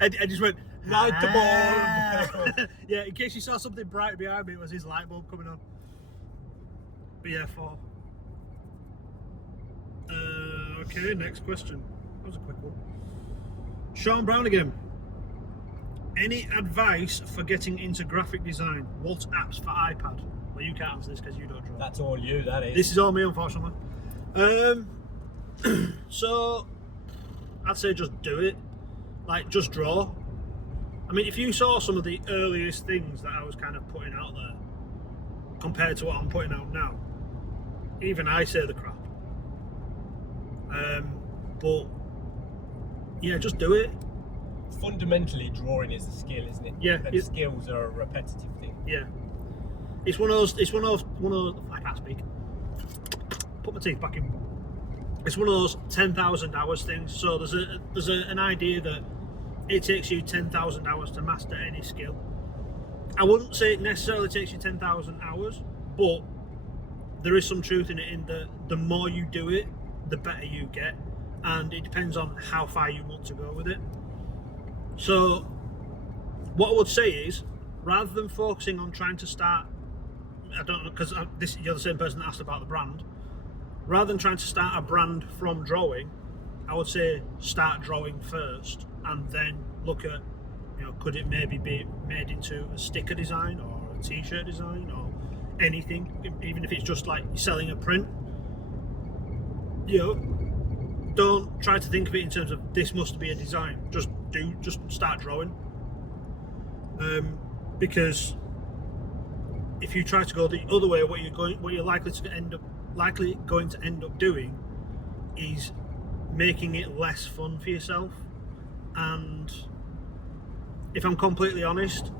I just went, Light the bulb! Yeah, in case you saw something bright behind me, it was his light bulb coming on. But yeah, 4. Okay, next question. That was a quick one. Sean Brown again. Any advice for getting into graphic design? What apps for iPad? Well, you can't answer this because you don't draw. That's all you, that is. This is all me, unfortunately. So, I'd say just do it. Like, just draw. I mean, if you saw some of the earliest things that I was kind of putting out there, compared to what I'm putting out now, even I say the crap. But, yeah, just do it. Fundamentally, drawing is a skill, isn't it? Yeah. And skills are a repetitive thing. Yeah. It's one of those, I can't speak. Put my teeth back in. It's one of those 10,000 hours things. So there's an idea that it takes you 10,000 hours to master any skill. I wouldn't say it necessarily takes you 10,000 hours, but there is some truth in it, in that the more you do it, the better you get. And it depends on how far you want to go with it. So what I would say is, rather than focusing on trying to start, I don't know, because you're the same person that asked about the brand, rather than trying to start a brand from drawing, I would say start drawing first and then look at, could it maybe be made into a sticker design or a t-shirt design or anything, even if it's just like selling a print. Don't try to think of it in terms of this must be a design. Just start drawing. Because if you try to go the other way, what you're likely going to end up doing is making it less fun for yourself. And if I'm completely honest,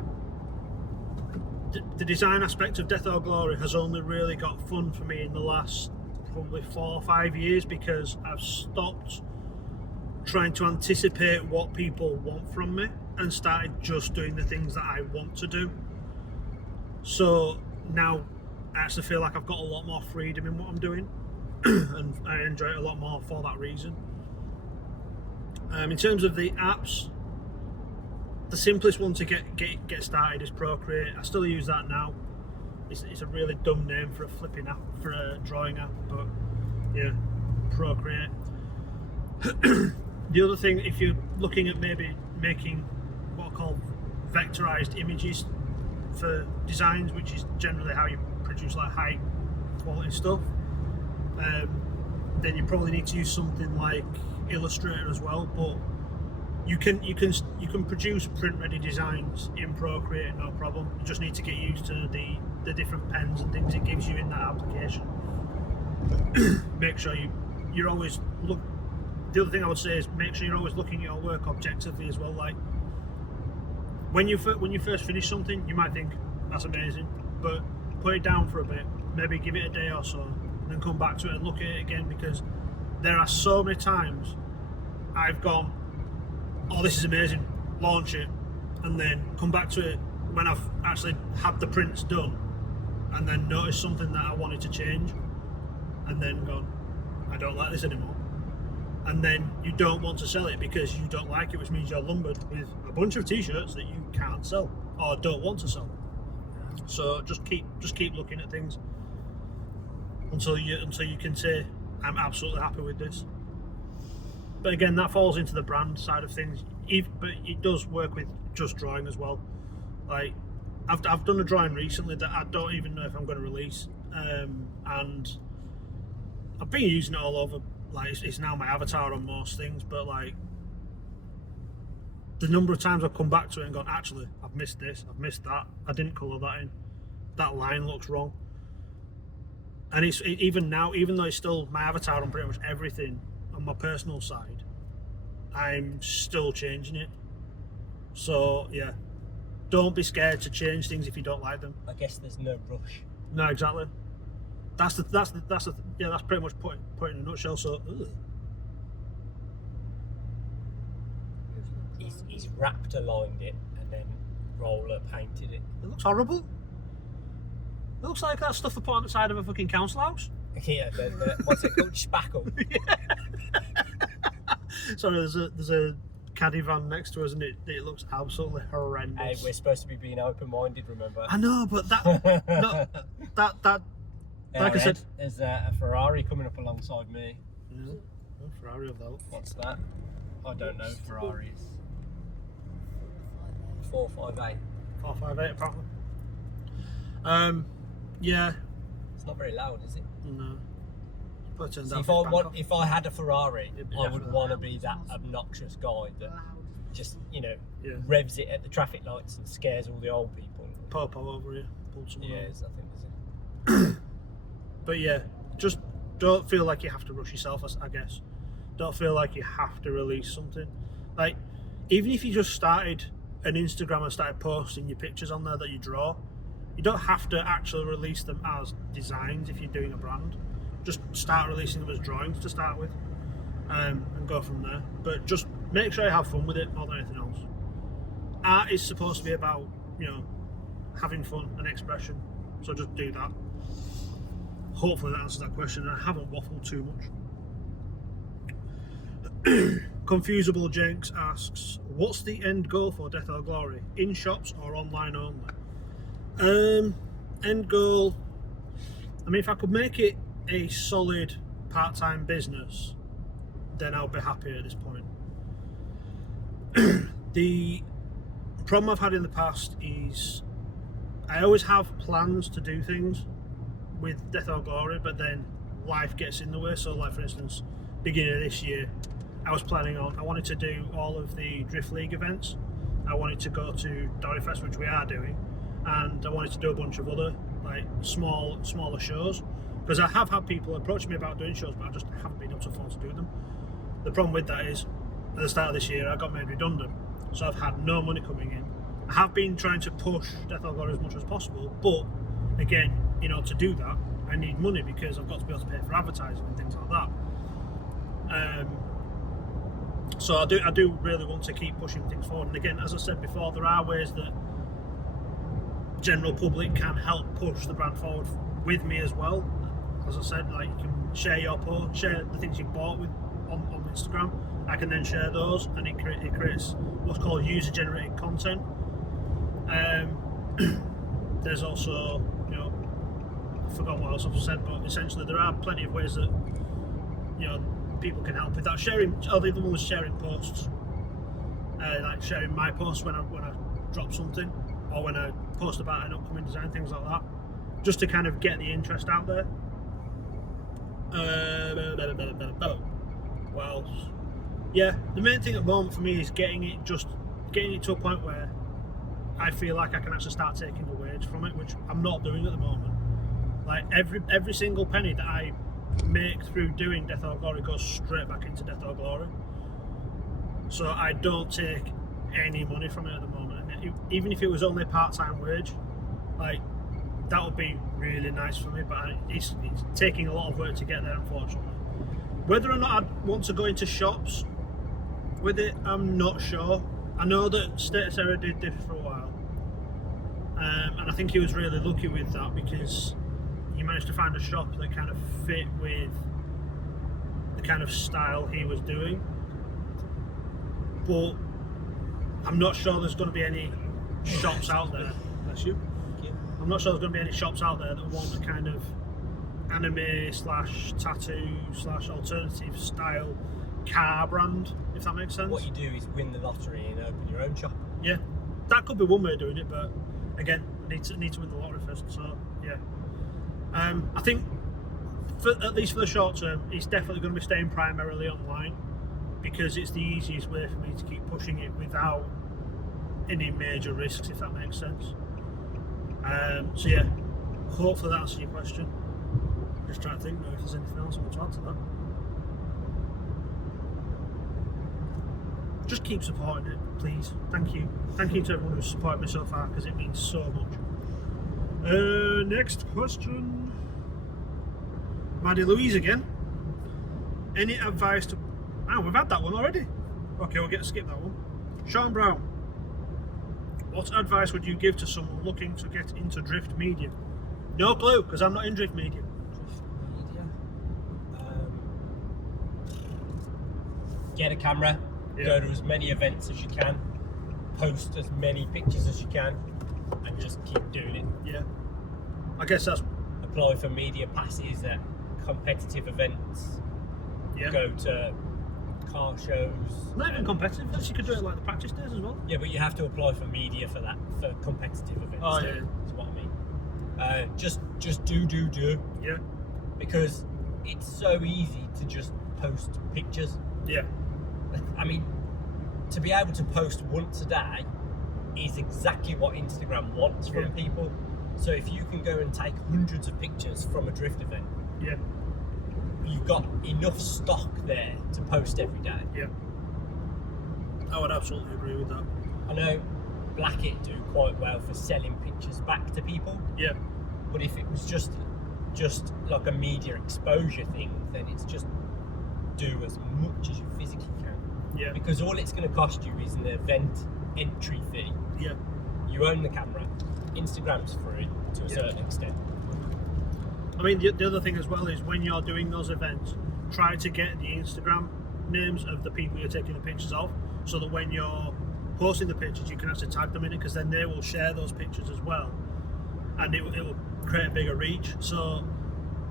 the design aspect of Death or Glory has only really got fun for me in the last probably 4 or 5 years, because I've stopped trying to anticipate what people want from me and started just doing the things that I want to do. So now I actually feel like I've got a lot more freedom in what I'm doing and I enjoy it a lot more for that reason. In terms of the apps, the simplest one to get started is Procreate. I still use that now. It's a really dumb name for a flipping app, for a drawing app, but yeah, Procreate. The other thing, if you're looking at maybe making what are called vectorized images for designs, which is generally how you produce like high quality stuff, then you probably need to use something like Illustrator as well. But you can produce print ready designs in Procreate, no problem. You just need to get used to the different pens and things it gives you in that application. Make sure you're always look. The other thing I would say is make sure you're always looking at your work objectively as well. Like when you first finish something, you might think that's amazing, but put it down for a bit, maybe give it a day or so, and then come back to it and look at it again, because there are so many times I've gone, oh, this is amazing, launch it, and then come back to it when I've actually had the prints done, and then noticed something that I wanted to change, and then gone, I don't like this anymore. And then you don't want to sell it because you don't like it, which means you're lumbered with a bunch of t-shirts that you can't sell or don't want to sell. So just keep looking at things until you can say, I'm absolutely happy with this. But again, that falls into the brand side of things. But it does work with just drawing as well. Like I've done a drawing recently that I don't even know if I'm going to release, and I've been using it all over. Like it's now my avatar on most things, but like the number of times I've come back to it and gone, actually, I've missed this, I've missed that, I didn't colour that in, that line looks wrong. And even now, even though it's still my avatar on pretty much everything on my personal side, I'm still changing it. So yeah, don't be scared to change things if you don't like them. I guess there's no rush. No, exactly. That's pretty much put it in a nutshell. So he's wrapped aligned it and then roller painted it. It looks horrible. It looks like that stuff they put on the side of a fucking council house. Yeah, what's it called? Spackle. Sorry, there's a caddy van next to us, and it looks absolutely horrendous. Hey, we're supposed to be being open-minded, remember? I know, but that like I said, there's a Ferrari coming up alongside me. Yeah, Ferrari of that. What's that? I don't know. Ferraris. 458. 458 apparently. Yeah. It's not very loud, is it? No. See, if I had a Ferrari, I would want to be that obnoxious guy that just, revs it at the traffic lights and scares all the old people. Popo over here, pulled someone over. I think there's it. But yeah, just don't feel like you have to rush yourself, I guess. Don't feel like you have to release something. Like, even if you just started an Instagram and started posting your pictures on there that you draw, you don't have to actually release them as designs if you're doing a brand. Just start releasing them as drawings to start with, and go from there. But just make sure you have fun with it more than anything else. Art is supposed to be about, having fun and expression. So just do that. Hopefully that answers that question, and I haven't waffled too much. Confusable Jenks asks, what's the end goal for Death or Glory? In shops or online only? End goal, I mean, if I could make it a solid part-time business, then I'll be happy at this point. The problem I've had in the past is I always have plans to do things with Death or Glory, but then life gets in the way. So like for instance, beginning of this year, I wanted to do all of the Drift League events. I wanted to go to DORIFEST, which we are doing, and I wanted to do a bunch of other like smaller shows, because I have had people approach me about doing shows, but I just haven't been able to afford to do them. The problem with that is, at the start of this year, I got made redundant, so I've had no money coming in. I have been trying to push Death or Glory as much as possible, but again, to do that, I need money because I've got to be able to pay for advertising and things like that. So I do really want to keep pushing things forward. And again, as I said before, there are ways that general public can help push the brand forward with me as well. As I said, like you can share your post, share the things you bought with on Instagram. I can then share those, and it creates what's called user-generated content. There's also, you know, I forgot what else I've said, but essentially there are plenty of ways that, you know, people can help with that. Sharing, the other one was sharing posts, like sharing my posts when I drop something, or when I post about an upcoming design, things like that, just to kind of get the interest out there. Well, yeah, the main thing at the moment for me is getting it to a point where I feel like I can actually start taking a wage from it, which I'm not doing at the moment. Like every single penny that I make through doing Death or Glory goes straight back into Death or Glory. So I don't take any money from it at the moment. And even if it was only a part-time wage, like that would be really nice for me. But it's taking a lot of work to get there, unfortunately. Whether or not I'd want to go into shops with it, I'm not sure. I know that Status Error did this for a while, and I think he was really lucky with that because he managed to find a shop that kind of fit with the kind of style he was doing. But I'm not sure there's going to be any shops out there. Bless you. I'm not sure there's going to be any shops out there that want a kind of anime / tattoo / alternative style car brand, if that makes sense. What you do is win the lottery and open your own shop. Yeah, that could be one way of doing it, but again, I need to win the lottery first. So yeah, I think at least for the short term, it's definitely going to be staying primarily online because it's the easiest way for me to keep pushing it without any major risks, if that makes sense. So yeah, hopefully that answers your question. Just trying to think now if there's anything else I want to add to that. Just keep supporting it, please. Thank you. Thank you to everyone who's supported me so far because it means so much. Next question. Maddie Louise again. Any advice to... Oh, we've had that one already. Okay, we'll skip that one. Sean Brown. What advice would you give to someone looking to get into drift media? No clue, because I'm not in drift media. Get a camera, go to as many events as you can, post as many pictures as you can, and just keep doing it. Yeah. I guess that's... Apply for media passes at competitive events. Yeah. Go to car shows. Not even competitive, because you could do it like the practice days as well. Yeah, but you have to apply for media for that, for competitive events. Oh, too, yeah. is what I mean. Just do. Yeah. Because it's so easy to just post pictures. Yeah. I mean, to be able to post once a day is exactly what Instagram wants from people. So if you can go and take hundreds of pictures from a drift event, Yeah. you've got enough stock there to post every day. Yeah. I would absolutely agree with that. I know Blackett do quite well for selling pictures back to people. Yeah. But if it was just like a media exposure thing, then it's just do as much as you physically can. Yeah. Because all it's going to cost you is an event entry fee. Yeah. You own the camera. Instagram's free to a certain extent. I mean, the other thing as well is when you're doing those events, try to get the Instagram names of the people you're taking the pictures of, so that when you're posting the pictures, you can actually tag them in it, because then they will share those pictures as well, and it will create a bigger reach. So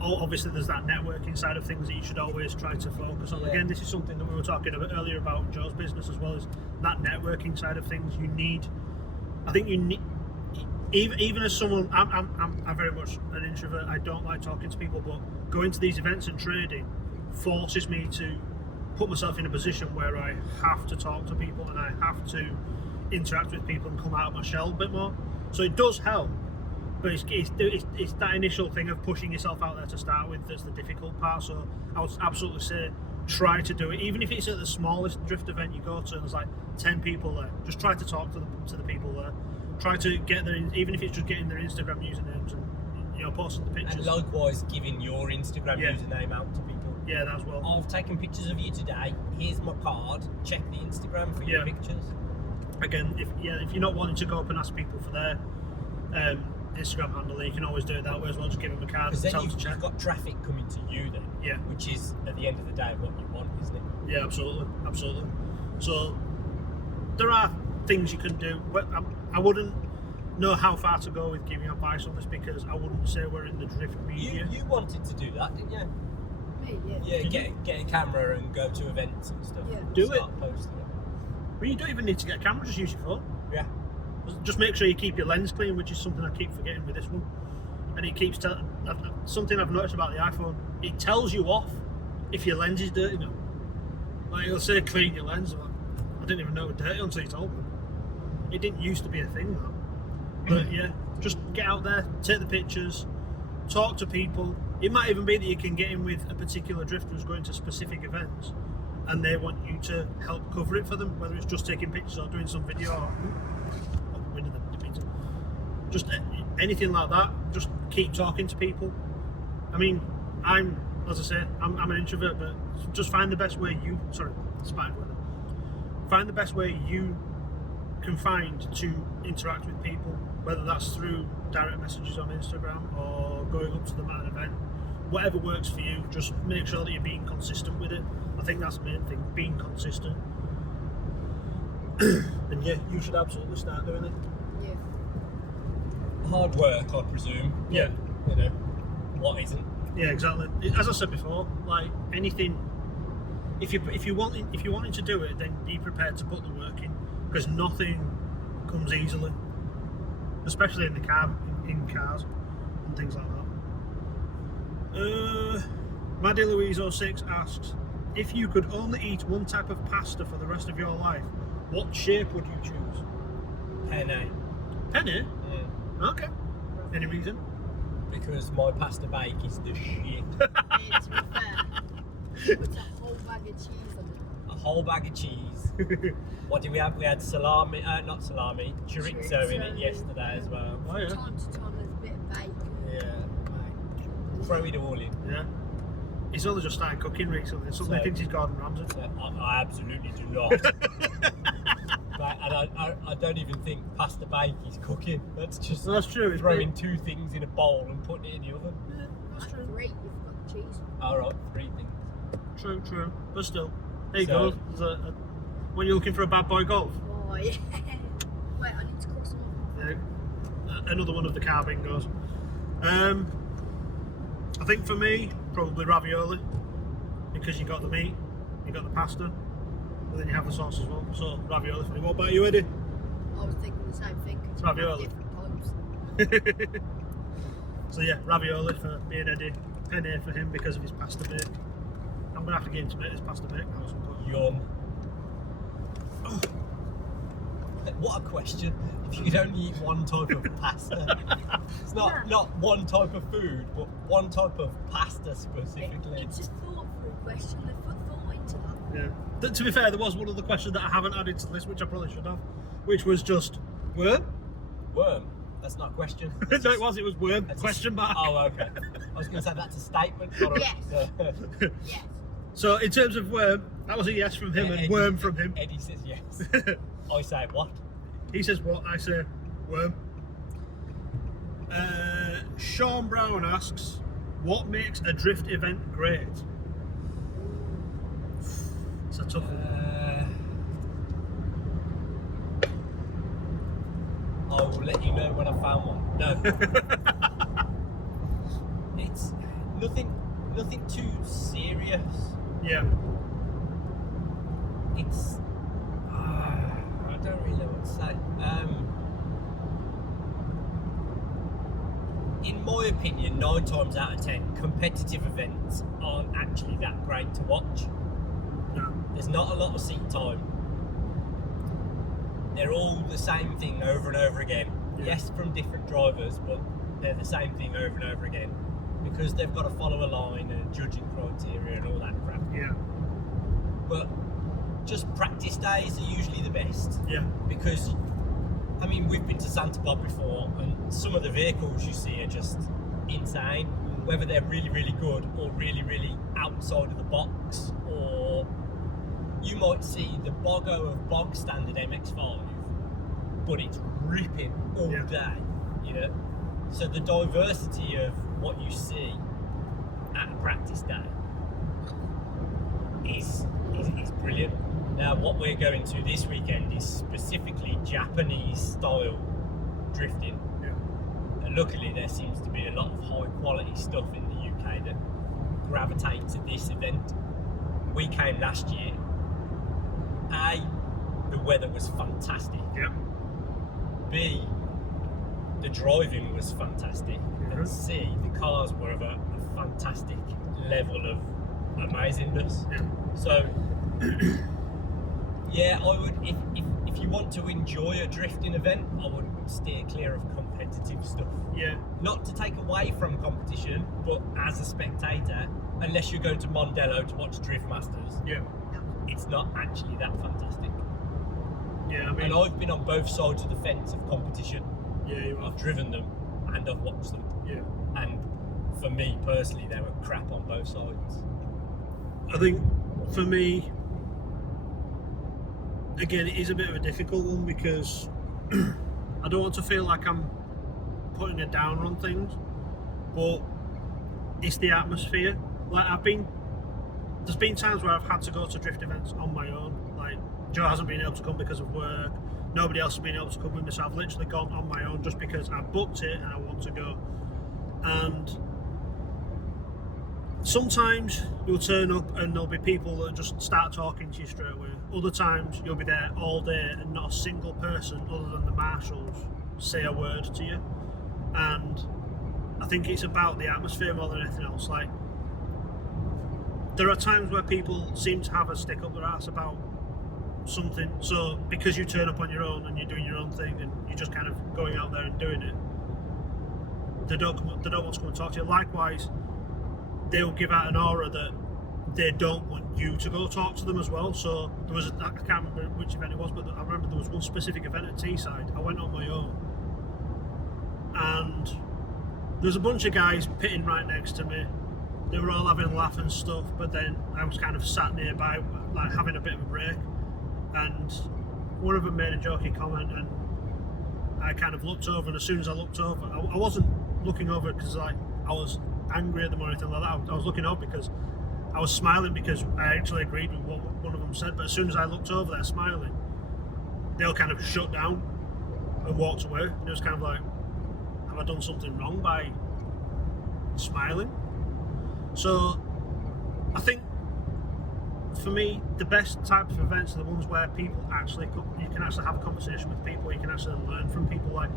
obviously there's that networking side of things that you should always try to focus on. Again, this is something that we were talking about earlier about Joe's business as well, as that networking side of things. I think you need, even as someone, I'm very much an introvert. I don't like talking to people, but going to these events and trading forces me to put myself in a position where I have to talk to people and I have to interact with people and come out of my shell a bit more. So it does help, but it's that initial thing of pushing yourself out there to start with that's the difficult part. So I would absolutely say try to do it, even if it's at the smallest drift event you go to and there's like 10 people there. Just try to talk to the people there. Try to get their, even if it's just getting their Instagram usernames and posting the And pictures. likewise, giving your Instagram Yeah. username out to people. Yeah, that as well. I've taken pictures of you today. Here's my card. Check the Instagram for your Yeah. pictures. Again, if you're not wanting to go up and ask people for their Instagram handle, you can always do it that way as well. Just give them a card Because and then tell them to check. you've got traffic coming to you then. Yeah. Which is, at the end of the day, what you want, isn't it? Yeah, absolutely. So there are things you can do. I wouldn't know how far to go with giving advice on this because I wouldn't say we're in the drift media. You wanted to do that, didn't you? Me, yeah. Yeah, get a camera and go to events and stuff. Yeah. And Do start posting it. But you don't even need to get a camera, just use your phone. Yeah. Just make sure you keep your lens clean, which is something I keep forgetting with this one. And it keeps something I've noticed about the iPhone. It tells you off if your lens is dirty now. Like it'll say clean your lens. I didn't even know it was dirty until you told me. It didn't used to be a thing though. But yeah, just get out there, take the pictures, talk to people. It might even be that you can get in with a particular drifter who's going to specific events and they want you to help cover it for them, whether it's just taking pictures or doing some video or just anything like that. Just keep talking to people. I mean, as I say, I'm an introvert, but just find the best way find the best way you can find to interact with people, whether that's through direct messages on Instagram or going up to them at an event. Whatever works for you, just make sure that you're being consistent with it. I think that's the main thing, being consistent. And yeah, you should absolutely start doing it. Yeah. Hard work, I presume. Yeah. You know, what isn't? Yeah, exactly. As I said before, like anything, if you're wanting to do it, then be prepared to put the work in, because nothing comes easily, especially in cars and things like that. Maddie Louise 06 asks, if you could only eat one type of pasta for the rest of your life, what shape would you choose? Penne. Penne? Mm. Okay. Any reason? Because my pasta bake is the shit. Yeah, to be fair, put a whole bag of cheese on it. A whole bag of cheese. What did we have? We had salami, not salami, chorizo in it yesterday as well. Oh yeah. Time to time, there's a bit of bacon. Yeah. Throw it all in. Yeah. He's only just started cooking recently. Something So- thinks he's Gordon Ramsay. I absolutely do not. Like, I don't even think pasta bake is cooking. That's just Well, that's true. It's throwing two things in a bowl and putting it in the oven. Yeah, that's Like true. 3, you've got the cheese. Alright, 3 things. True. But still, there you So- go. There's when you're looking for a bad boy golf, Oh, yeah. Wait, I need to call someone. another one of the car bingos. I think for me, probably ravioli, because you got the meat, you got the pasta, and then you have the sauce as well. So ravioli for me. What about you, Eddie? I was thinking the same thing. 'Cause you have Ravioli. different types. So yeah, ravioli for me and Eddie. Penne for him because of his pasta bake. I'm gonna have to get him to make this pasta bake now. at some point. Yum. What a question. If you could only eat one type of pasta. It's not one type of food, but one type of pasta specifically. It's a thought-through question. They put thought into that. Yeah. To be fair, there was one other question that I haven't added to the list, which I probably should have, which was just worm. Worm. That's not a question. No, it was worm. That's Question mark. Oh, okay. I was going to say that's a statement. Not a, Yes. Yes. So in terms of worm, that was a yes from him and Eddie- worm from him. Eddie says yes. I say what? He says what? I say worm. Sean Brown asks, what makes a drift event great? It's a tough one. I will let you know when I found one. No. It's nothing too serious. Yeah. It's I don't really know what to say. In my opinion, 9 times out of 10, competitive events aren't actually that great to watch. No. There's not a lot of seat time. They're all the same thing over and over again. Yeah. Yes, from different drivers, but they're the same thing over and over again because they've got to follow a line and a judging criteria and all that crap. Yeah. But just practice days are usually the best Yeah. because, I mean, we've been to Santa Bob before and some of the vehicles you see are just insane. Whether they're really, really good or really, really outside of the box, or you might see the Boggo of bog standard MX-5, but it's ripping all day, you know. So the diversity of what you see at a practice day is brilliant. Now, what we're going to this weekend is specifically Japanese style drifting. And luckily, there seems to be a lot of high quality stuff in the UK that gravitate to this event. We came last year. A, the weather was fantastic. B, the driving was fantastic. And C, the cars were of a fantastic level of amazingness. So, yeah, I would, if you want to enjoy a drifting event, I would steer clear of competitive stuff. Not to take away from competition, but as a spectator, unless you go to Mondello to watch Drift Masters, it's not actually that fantastic. I mean, and I've been on both sides of the fence of competition. You I've driven them and I've watched them. And for me personally, they were crap on both sides. I think for me, again, it is a bit of a difficult one because I don't want to feel like I'm putting a downer on things, but it's the atmosphere. Like there's been times where I've had to go to drift events on my own. Like Joe hasn't been able to come because of work. Nobody else has been able to come with me, so I've literally gone on my own just because I booked it and I want to go. And sometimes you'll turn up and there'll be people that just start talking to you straight away. Other times you'll be there all day and not a single person other than the marshals say a word to you. And I think it's about the atmosphere more than anything else. Like, there are times where people seem to have a stick up their ass about something, so because you turn up on your own and you're doing your own thing and you're just kind of going out there and doing it, they don't want to come and talk to you. Likewise, they'll give out an aura that they don't want you to go talk to them as well. So there was I can't remember which event it was, but I remember there was one specific event at Teesside. I went on my own and there was a bunch of guys pitting right next to me. They were all having a laugh and stuff, but then I was kind of sat nearby, like having a bit of a break, and one of them made a jokey comment, and I kind of looked over, and as soon as I looked over, I wasn't looking over because like I was angry at them or anything like that. I was looking over because I was smiling because I actually agreed with what one of them said, but as soon as I looked over there smiling, they all kind of shut down and walked away, and it was kind of like, have I done something wrong by smiling? So I think for me, the best types of events are the ones where people actually, you can actually have a conversation with people, you can actually learn from people. Like,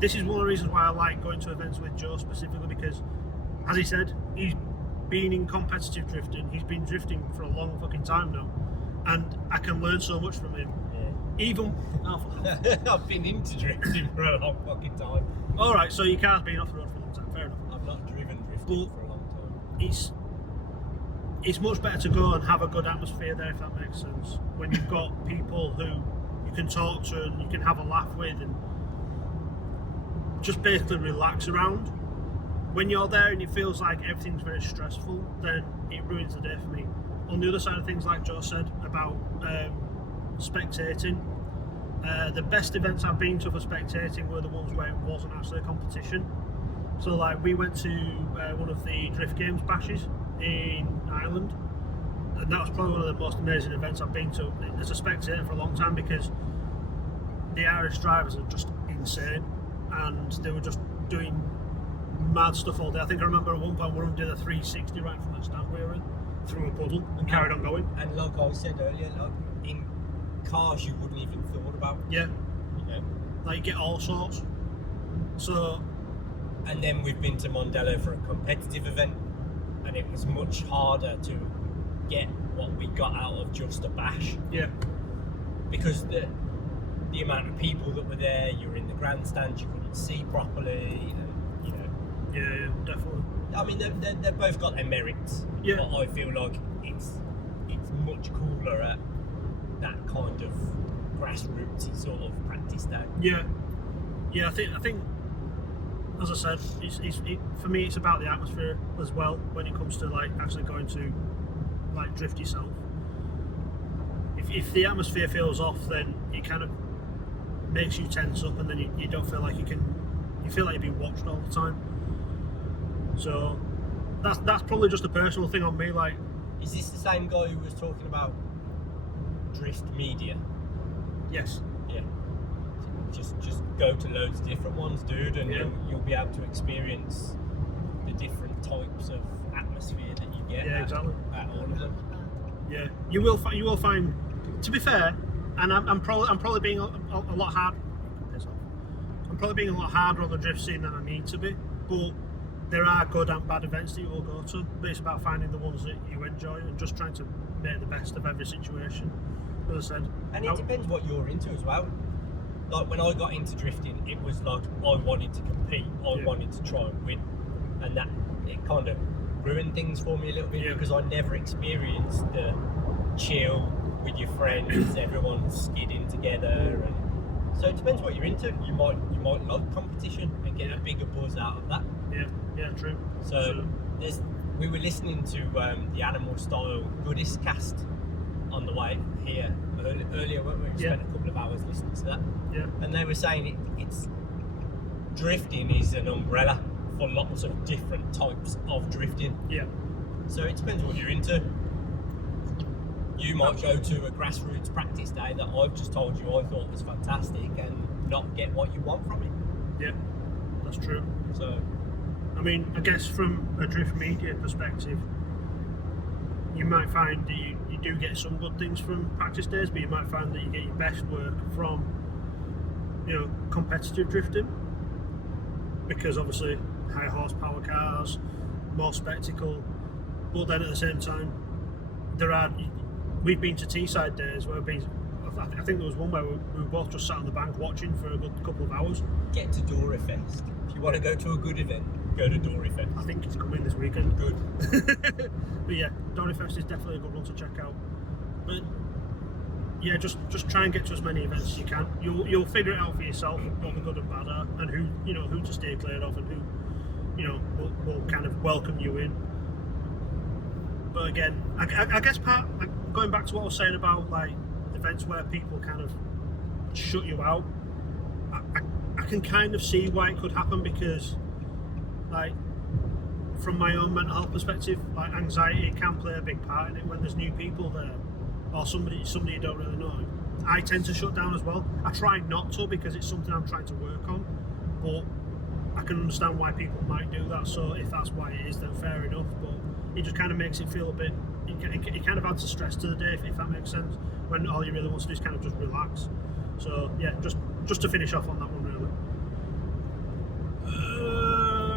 this is one of the reasons why I like going to events with Joe specifically, because as he said, he's been in competitive drifting, he's been drifting for a long fucking time now, and I can learn so much from him. Even I've been into drifting for a long fucking time. Alright, so your car's been off the road for a long time, fair enough. I've not driven drifting for a long time. It's much better to go and have a good atmosphere there, if that makes sense, when you've got people who you can talk to and you can have a laugh with and just basically relax around. When you're there and it feels like everything's very stressful, then it ruins the day for me. On the other side of things, like Joe said about spectating, the best events I've been to for spectating were the ones where it wasn't actually a competition. So like we went to one of the Drift Games bashes in Ireland, and that was probably one of the most amazing events I've been to as a spectator for a long time, because the Irish drivers are just insane and they were just doing mad stuff all day. I think I remember at one point one of them did a 360 right from the stand we were in through a puddle and carried on going. And like I said earlier, like in cars you wouldn't even thought about. Yeah. You know? Like you get all sorts. So, and then we've been to Mondello for a competitive event, and it was much harder to get what we got out of just a bash. Yeah. Because the amount of people that were there, you were in the grandstand, you couldn't see properly, and you know. Yeah, definitely. I mean, they've both got their merits. Yeah. But I feel like it's much cooler at that kind of grassrootsy sort of practice day. Yeah. Yeah, I think as I said, for me it's about the atmosphere as well when it comes to like actually going to like drift yourself. If the atmosphere feels off, then it kind of makes you tense up, and then you don't feel like you feel like you're being watched all the time. So that's probably just a personal thing on me. Like, is this the same guy who was talking about drift media? yes, Yeah. Just go to loads of different ones, dude, and you'll be able to experience the different types of atmosphere that you get. Yeah, exactly. At all of them. Yeah, you will find. To be fair, and I'm probably being a lot hard. I'm probably being a lot harder on the drift scene than I need to be, but there are good and bad events that you will go to. But it's about finding the ones that you enjoy and just trying to make the best of every situation. As I said, and it depends what you're into as well. Like when I got into drifting, it was like I wanted to compete, I wanted to try and win, and that it kind of ruined things for me a little bit because I never experienced the chill with your friends, everyone skidding together, and so it depends what you're into. You might love competition and get a bigger buzz out of that. Yeah, true. So we were listening to the Animal Style Goodies cast on the way here earlier, weren't we? We spent a couple of hours listening to that. Yeah. And they were saying it's drifting is an umbrella for lots of different types of drifting. Yeah. So it depends what you're into. You might go to a grassroots practice day that I've just told you I thought was fantastic and not get what you want from it. Yeah, that's true. So, I mean, I guess from a drift media perspective, you might find that you do get some good things from practice days, but you might find that you get your best work from, competitive drifting, because obviously high horsepower cars, more spectacle, but then at the same time, we've been to Teesside days where I think there was one where we were both just sat on the bank watching for a good couple of hours. Get to DORIFEST. If you want to go to a good event, go to DORIFEST. I think it's coming this weekend. Good. But yeah, DORIFEST is definitely a good one to check out. But yeah, just try and get to as many events as you can. You'll figure it out for yourself what the good and bad are, and who to stay clear of, and who will kind of welcome you in. But again, I guess going back to what I was saying about like events where people kind of shut you out, I can kind of see why it could happen, because like from my own mental health perspective, like anxiety can play a big part in it when there's new people there or somebody you don't really know. I tend to shut down as well. I try not to because it's something I'm trying to work on, but I can understand why people might do that. So if that's why it is, then fair enough. But it just kind of makes it feel a bit. It kind of adds a stress to the day, if that makes sense. When all you really want to do is kind of just relax. So yeah, just to finish off on that one really.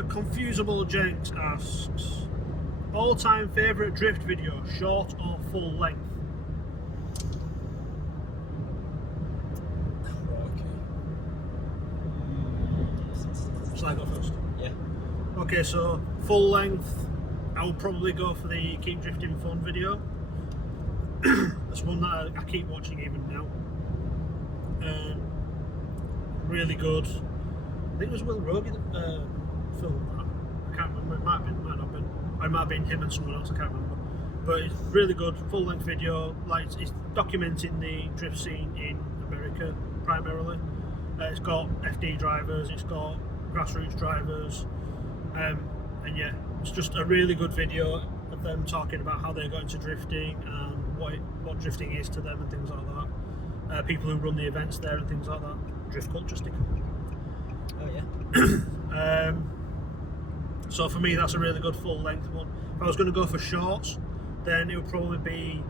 Confusable Jenks asks, all-time favourite drift video, short or full length? Shall I go first? Yeah. Okay, so full length, I would probably go for the Keep Drifting Fun video. That's one that I keep watching even now. Really good. I think it was Will Roby that filmed that. I can't remember. It might not have been. Or it might have been him and someone else. I can't remember. But it's really good, full length video. Like it's documenting the drift scene in America primarily. It's got FD drivers. It's got grassroots drivers, and yeah, it's just a really good video of them talking about how they got into drifting and what drifting is to them and things like that. People who run the events there and things like that. Drift culture sticker. Oh yeah. So for me, that's a really good full length one. If I was going to go for shorts, then it would probably be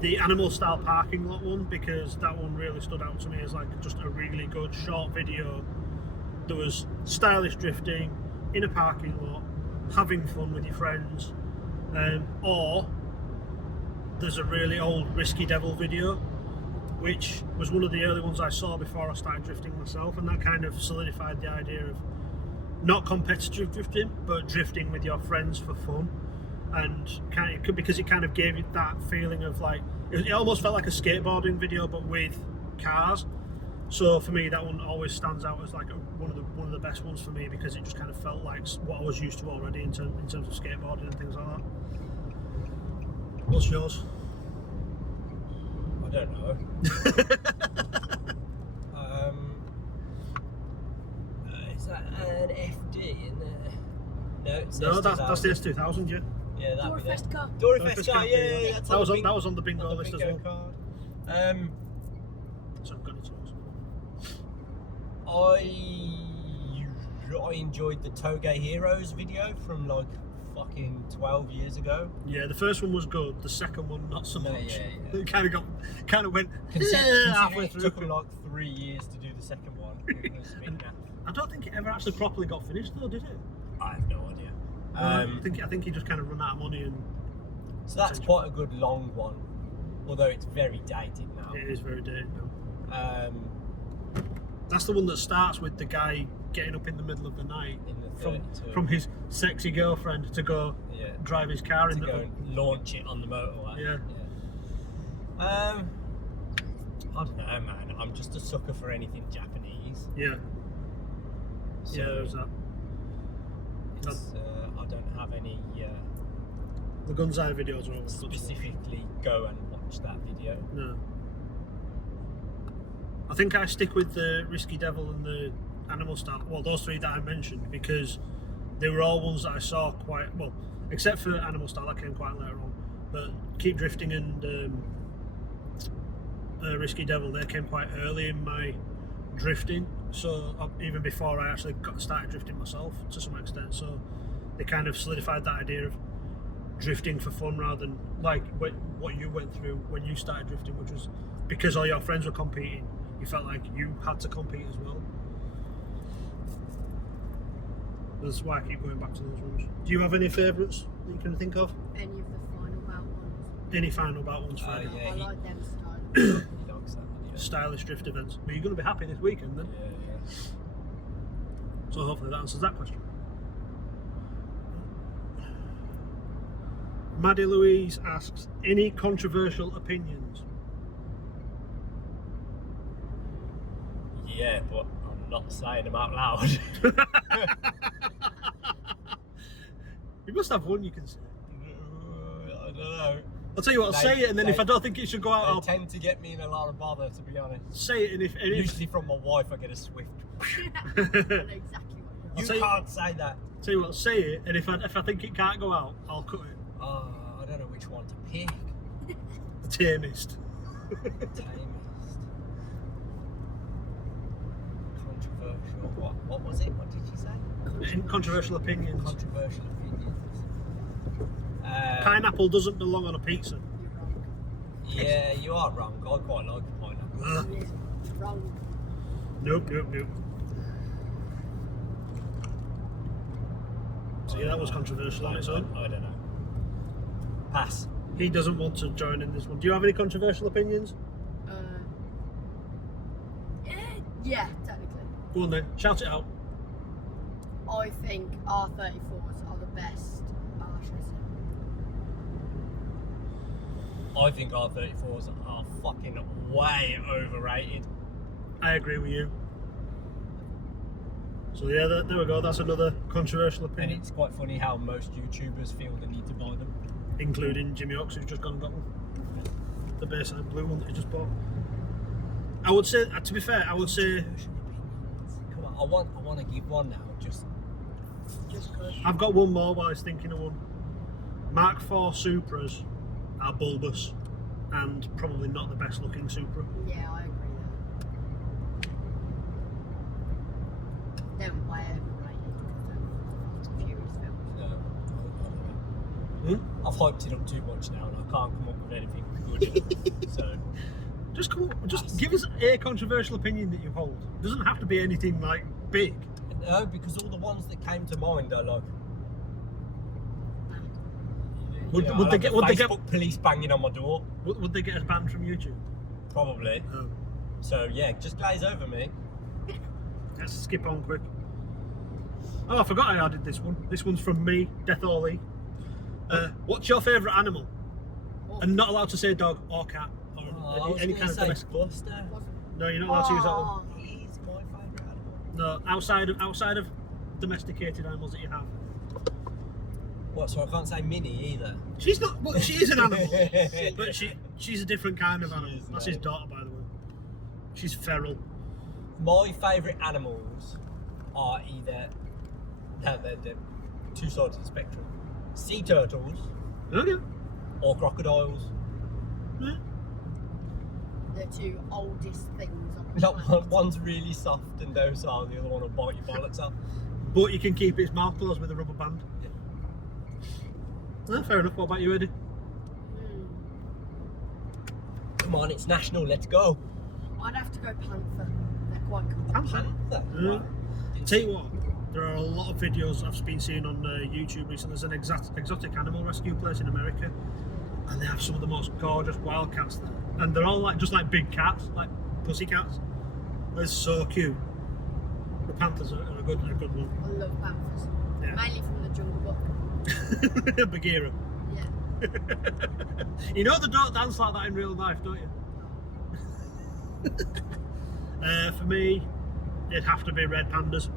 the Animal Style parking lot one, because that one really stood out to me as like just a really good short video. There was stylish drifting in a parking lot, having fun with your friends, or there's a really old Risky Devil video, which was one of the early ones I saw before I started drifting myself, and that kind of solidified the idea of not competitive drifting, but drifting with your friends for fun, and because it kind of gave it that feeling of like it almost felt like a skateboarding video but with cars. So for me, that one always stands out as like one of the best ones for me because it just kind of felt like what I was used to already in terms of skateboarding and things like that. What's yours? I don't know. Is that an FD in there? No, it's No, S2000. that's the S2000, yeah. Yeah, that'd be DORIFEST car. DORIFEST car, yeah, that's that was on the that was on the bingo on the list as bingo well. card. So I've got it to us. I enjoyed the Toge Heroes video from like fucking 12 years ago. Yeah, the first one was good. The second one, not so No, much. yeah. It kind of went Considering halfway it through. took me like 3 years to do the second one. It was a bit naff. I don't think it ever actually properly got finished, though, did it? I have no idea. I think he just kind of run out of money, and So that's quite a good long one, although it's very dated now. it is very dated now. Um, That's the one that starts with the guy getting up in the middle of the night in the 32. from his sexy girlfriend to go Yeah. drive his car To in the go and launch it on the motorway. Yeah. I don't know, man. I'm just a sucker for anything Japanese. yeah. So Yeah, there's that. it's, I don't have any The Gunzai videos are always good to watch. specifically go and watch that video. No. I think I stick with the Risky Devil and the Animal Style. Well, those three that I mentioned because they were all ones that I saw quite well, except for Animal Style that came quite later on. But Keep Drifting and Risky Devil, they came quite early in my drifting. So even before I actually started drifting myself to some extent. So they kind of solidified that idea of drifting for fun rather than like what you went through when you started drifting, which was because all your friends were competing. You felt like you had to compete as well. That's why I keep going back to those ones. Do you have any favourites that you can think of? Any of the final bout ones. Any final bout ones for Oh, you? yeah, I he- like them style. He likes that video. Stylish drift events? Well, you're going to be happy this weekend then. Yeah. So hopefully that answers that question. Maddie Louise asks, any controversial opinions? Yeah, but I'm not saying them out loud. You must have one you can say. I don't know. I'll tell you what, I'll say it, and then if I don't think it should go out, I'll They tend to get me in a lot of bother, to be honest. say it, and if Usually from my wife, I get a swift. I know exactly what I'll You tell you- can't say that. tell you what, I'll say it, and if I think it can't go out, I'll cut it. I don't know which one to pick. The tamest. Tamest. Controversial. What was it? What did you say? Controversial opinions. Controversial opinions. Pineapple doesn't belong on a pizza. You're wrong. Yeah, you are wrong. I quite like pineapple. Ugh. Yeah, wrong. Nope. So yeah, that was controversial on its own. I don't know. Pass. He doesn't want to join in this one. Do you have any controversial opinions? Yeah, technically. Go on then, shout it out. I think R34s are the best. Should I say? I think R34s are fucking way overrated. I agree with you. So yeah, there we go. That's another controversial And opinion, it's quite funny how most YouTubers feel the need to buy them. including Jimmy Ox, who's just gone and got one. The Bayside blue one that he just bought. I would say, to be fair, I would say Come on, I want to give one now. Just Just I've got one more while I was thinking of one. Mark IV Supras are bulbous and probably not the best looking Supra. yeah, I agree there. They're way overrated because of Furious films. no. I don't know. I've hyped it up too much now, and I can't come up with anything good. So Just give us a controversial opinion that you hold. It doesn't have to be anything like big. no, because all the ones that came to mind are like. Would- you know, would they like get- the would they get- Facebook police banging on my door? Would they get us banned from YouTube? Probably. Oh. So yeah, just glaze over me. Let's skip on quick. Oh, I forgot I added this one. This one's from me, Death Orly. What's your favourite animal? And not allowed to say dog or cat or I was any gonna kind of say domestic. Buster. Wasn't No, you're not allowed to use that one. Oh, He is my favourite animal. No, outside of domesticated animals that you have. What, so I can't say Minnie either? She's not. Well, she is an animal, but she's a different kind of animal. is, That's mate. his daughter, by the way. She's feral. My favourite animals are either... No, they're two sides of the spectrum. Sea turtles Okay. or crocodiles. Yeah. the two oldest things on the Not planet. one's really soft and docile, the other one will bite your bollocks off. But you can keep its mouth closed with a rubber band. Yeah, fair enough. What about you, Eddie? Hmm. Come on, it's national, let's go. I'd have to go panther. They're quite cool. Panther? Panther. Yeah. Right. Tell you what, there are a lot of videos I've been seeing on YouTube recently. There's an exotic animal rescue place in America, and they have some of the most gorgeous wildcats there. And they're all like just like big cats, like pussy cats. They're so cute. The panthers are a good one. I love panthers. Yeah. Mainly from the Jungle Book. Bagheera. Yeah. You know they don't dance like that in real life, don't you? For me, it'd have to be red pandas.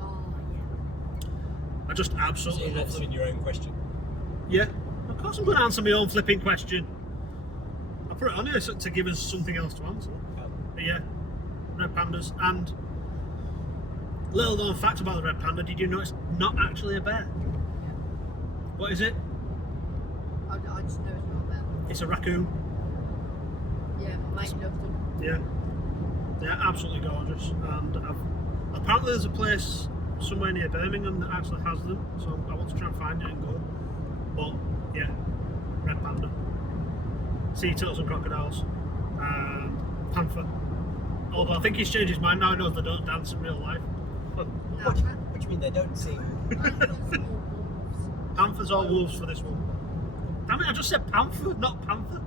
Oh, yeah. I just So absolutely you're love answering them. your own question. Yeah, of course I'm going to answer my own flipping question. I put it on here to give us something else to answer. But yeah, red pandas. And little known fact about the red panda, did you know it's not actually a bear? What is it? I just know it's not bad. It's a raccoon. Yeah, my mate loves them. Yeah, they're absolutely gorgeous. And apparently there's a place somewhere near Birmingham that actually has them, so I want to try and find it and go. But yeah, red panda, sea turtles and crocodiles, and panther. Although I think he's changed his mind now. He knows they don't dance in real life. No, What do you mean they don't sing? Panthers or wolves for this one. Damn it! I just said panther, not panther.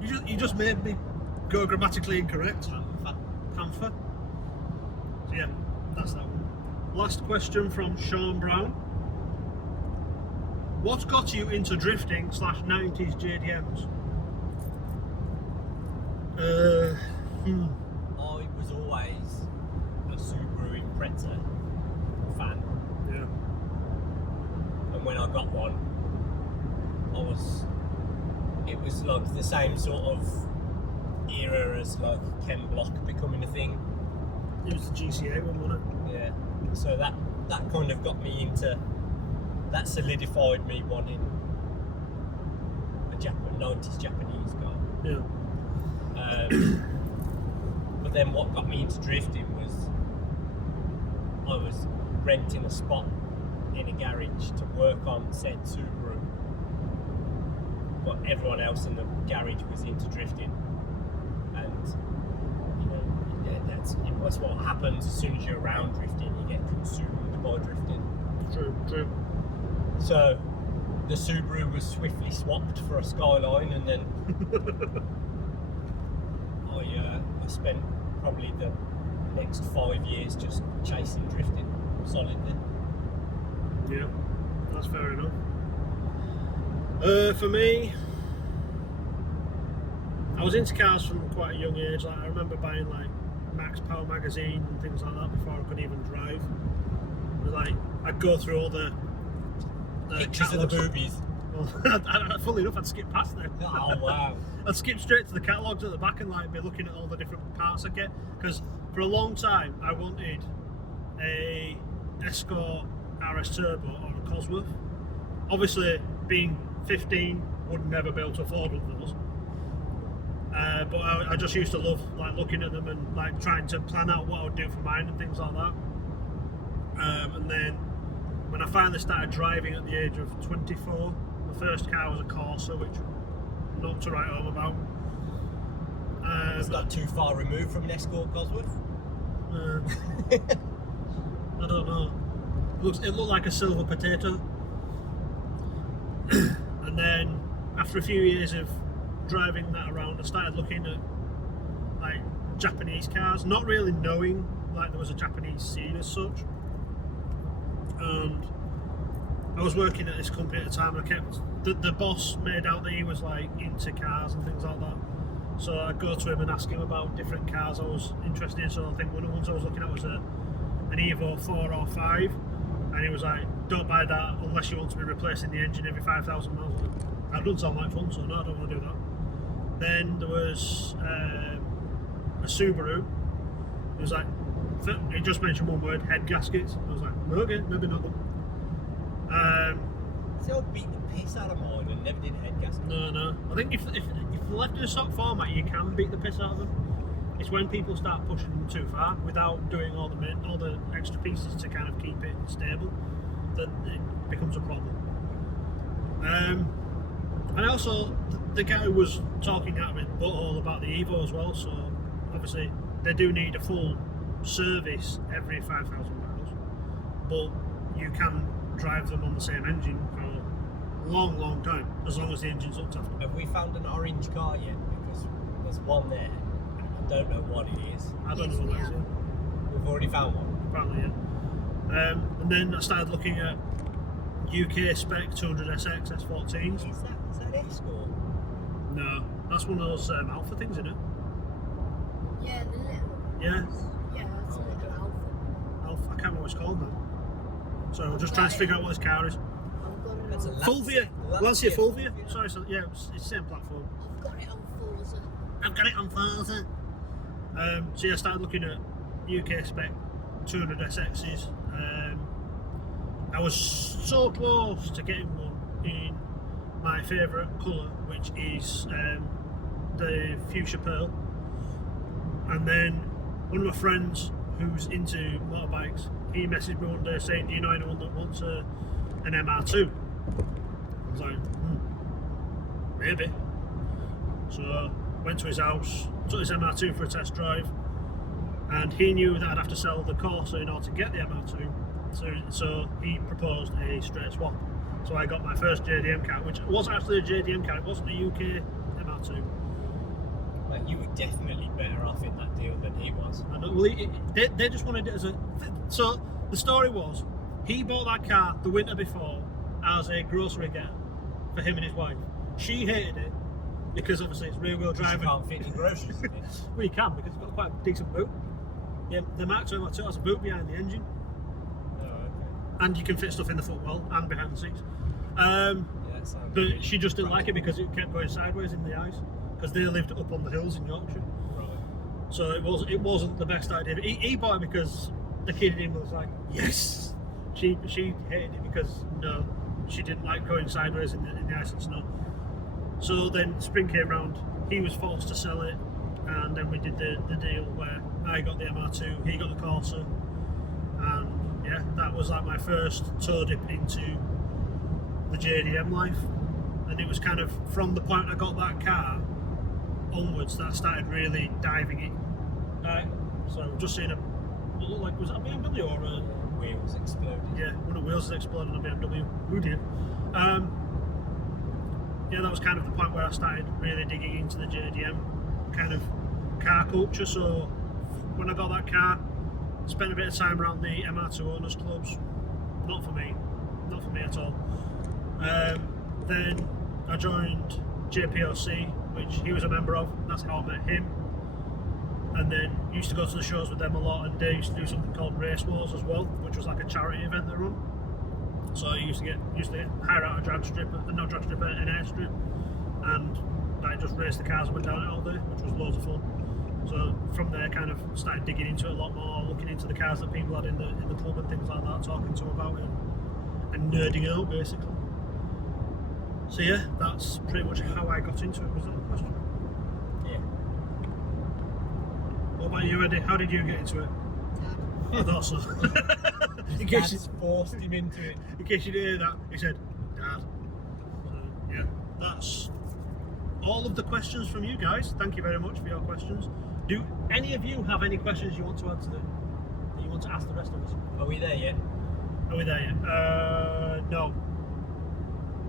You just made me go grammatically incorrect. Panther. So yeah, that's that one. Last question from Sean Brown. What got you into drifting / 90s JDMs? I was always a Subaru Impreza fan, Yeah. and when I got one, it was like the same sort of era as like Ken Block becoming a thing. It was the GCA one, wasn't it? Yeah. So that kind of got me into, that solidified me wanting a 90s Japanese car. Yeah. But then what got me into drifting was I was renting a spot in a garage to work on said Subaru, but everyone else in the garage was into drifting, and you know that's what happens as soon as you're around drifting. You get consumed by drifting. True. So the Subaru was swiftly swapped for a Skyline, and then I spent probably the next 5 years just chasing drifting solidly. Yeah, that's fair enough. For me, I was into cars from quite a young age. Like I remember buying like Max Power magazine and things like that before I could even drive. It was like I'd go through all the Pictures of the catalogues. boobies. Well, funnily enough, I'd skip past them. Oh wow. I'd skip straight to the catalogues at the back and like be looking at all the different parts I get. Because for a long time I wanted a Escort RS Turbo or a Cosworth. Obviously, being 15, would never be able to afford one of those. But I just used to love like looking at them and like trying to plan out what I would do for mine and things like that. And then when I finally started driving at the age of 24, my first car was a Corsa, which not to write home about. It's not too far removed from an Escort Cosworth. I don't know. It looked like a silver potato. And then after a few years of driving that around, I started looking at like Japanese cars, not really knowing like there was a Japanese scene as such. And I was working at this company at the time, and I kept the boss made out that he was like into cars and things like that. So I'd go to him and ask him about different cars I was interested in. So I think one of the ones I was looking at was an Evo 4 or 5, and he was like, don't buy that unless you want to be replacing the engine every 5,000 miles. That doesn't sound like fun, so no, I don't want to do that. Then there was a Subaru. It was like, he just mentioned one word, head gaskets. I was like, okay, maybe not them. See, I beat the piss out of mine and never did head gasket. No. I think if they're left in a stock format, you can beat the piss out of them. It's when people start pushing them too far without doing all the extra pieces to kind of keep it stable, that it becomes a problem. And also, the guy who was talking out of it butthole about the Evo as well. So obviously, they do need a full service every 5,000 miles, but you can drive them on the same engine for a long time, as long as the engine's looked after. Have we found an orange car yet? Because there's one there. I don't know what it is. I don't know what that is. We've already found one. Apparently, yeah. And then I started looking at UK spec 200SX S14s. Is that Escort? No, that's one of those Alpha things, isn't it? Yeah, the little. Yeah, Yeah, that's a little Alpha. Alpha. I can't remember what it's called now. So I'm just trying to figure out what this car is. I've got it That's a on. Fulvia, Lancia Fulvia. Sorry, so, yeah, it's the same platform. I've got it on Forza. I've got it on Forza. So yeah, I started looking at UK spec 200SXs. I was so close to getting one in my favourite colour, which is the Fuchsia Pearl. And then one of my friends who's into motorbikes, he messaged me one day saying, do you know anyone that wants an MR2? I was like, maybe. So went to his house, took his MR2 for a test drive, and he knew that I'd have to sell the Corsa in order to get the MR2. So he proposed a straight swap. So I got my first JDM car, which wasn't actually a JDM car, it wasn't a UK MR2. Like, you were definitely better off in that deal than he was. I know, well, they just wanted it as a... So the story was, he bought that car the winter before as a grocery getter for him and his wife. She hated it because obviously it's rear wheel drive. You can't fit any groceries in it. Well, you can because it's got quite a decent boot. Yeah, the Mark II MR2 has a boot behind the engine, Oh, okay. and you can fit stuff in the footwell and behind the seats. Yeah, that sounds But really she just didn't like it practical. because it kept going sideways in the ice, because they lived up on the hills in Yorkshire. Right. So it wasn't the best idea. He bought it because the kid in him was like, yes. She hated it because no, she didn't like going sideways in the ice and snow. So then spring came round, he was forced to sell it, and then we did the deal where I got the MR2, he got the Corsa, and yeah, that was like my first toe dip into the JDM life. And it was kind of from the point I got that car onwards that I started really diving in. So I've just seen what looked like, was that a BMW or a... Wheels exploded. Yeah, one of the wheels has exploded on a BMW. Who did? Yeah, that was kind of the point where I started really digging into the JDM kind of car culture. So when I got that car, spent a bit of time around the MR2 owners clubs. Not for me at all. Then I joined JPOC, which he was a member of. That's how I met him. And then used to go to the shows with them a lot, and they used to do something called Race Wars as well, which was like a charity event they run. So I used to hire out a drag strip, an airstrip, and I just raced the cars and went down it all day, which was loads of fun. So from there, kind of started digging into it a lot more, looking into the cars that people had in the club and things like that, talking to them about it, and nerding out basically. So yeah, that's pretty much how I got into it. Was that a question? Yeah. What about you, Eddie? How did you get into it? I thought so. in case Dad's forced him into it. you didn't hear that, he said, Dad. So, yeah, that's all of the questions from you guys. Thank you very much for your questions. Do any of you have any questions you want to answer that you want to ask the rest of us? Are we there yet? Are we there yet? No.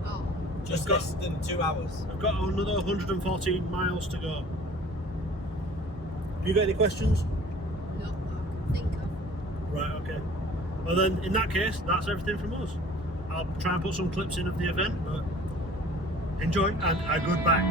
Oh, Just We've got- less than 2 hours. I've got another 114 miles to go. You got any questions? not that I can think of. Right, okay. Well then, in that case, that's everything from us. I'll try and put some clips in of the event, but enjoy and a goodbye.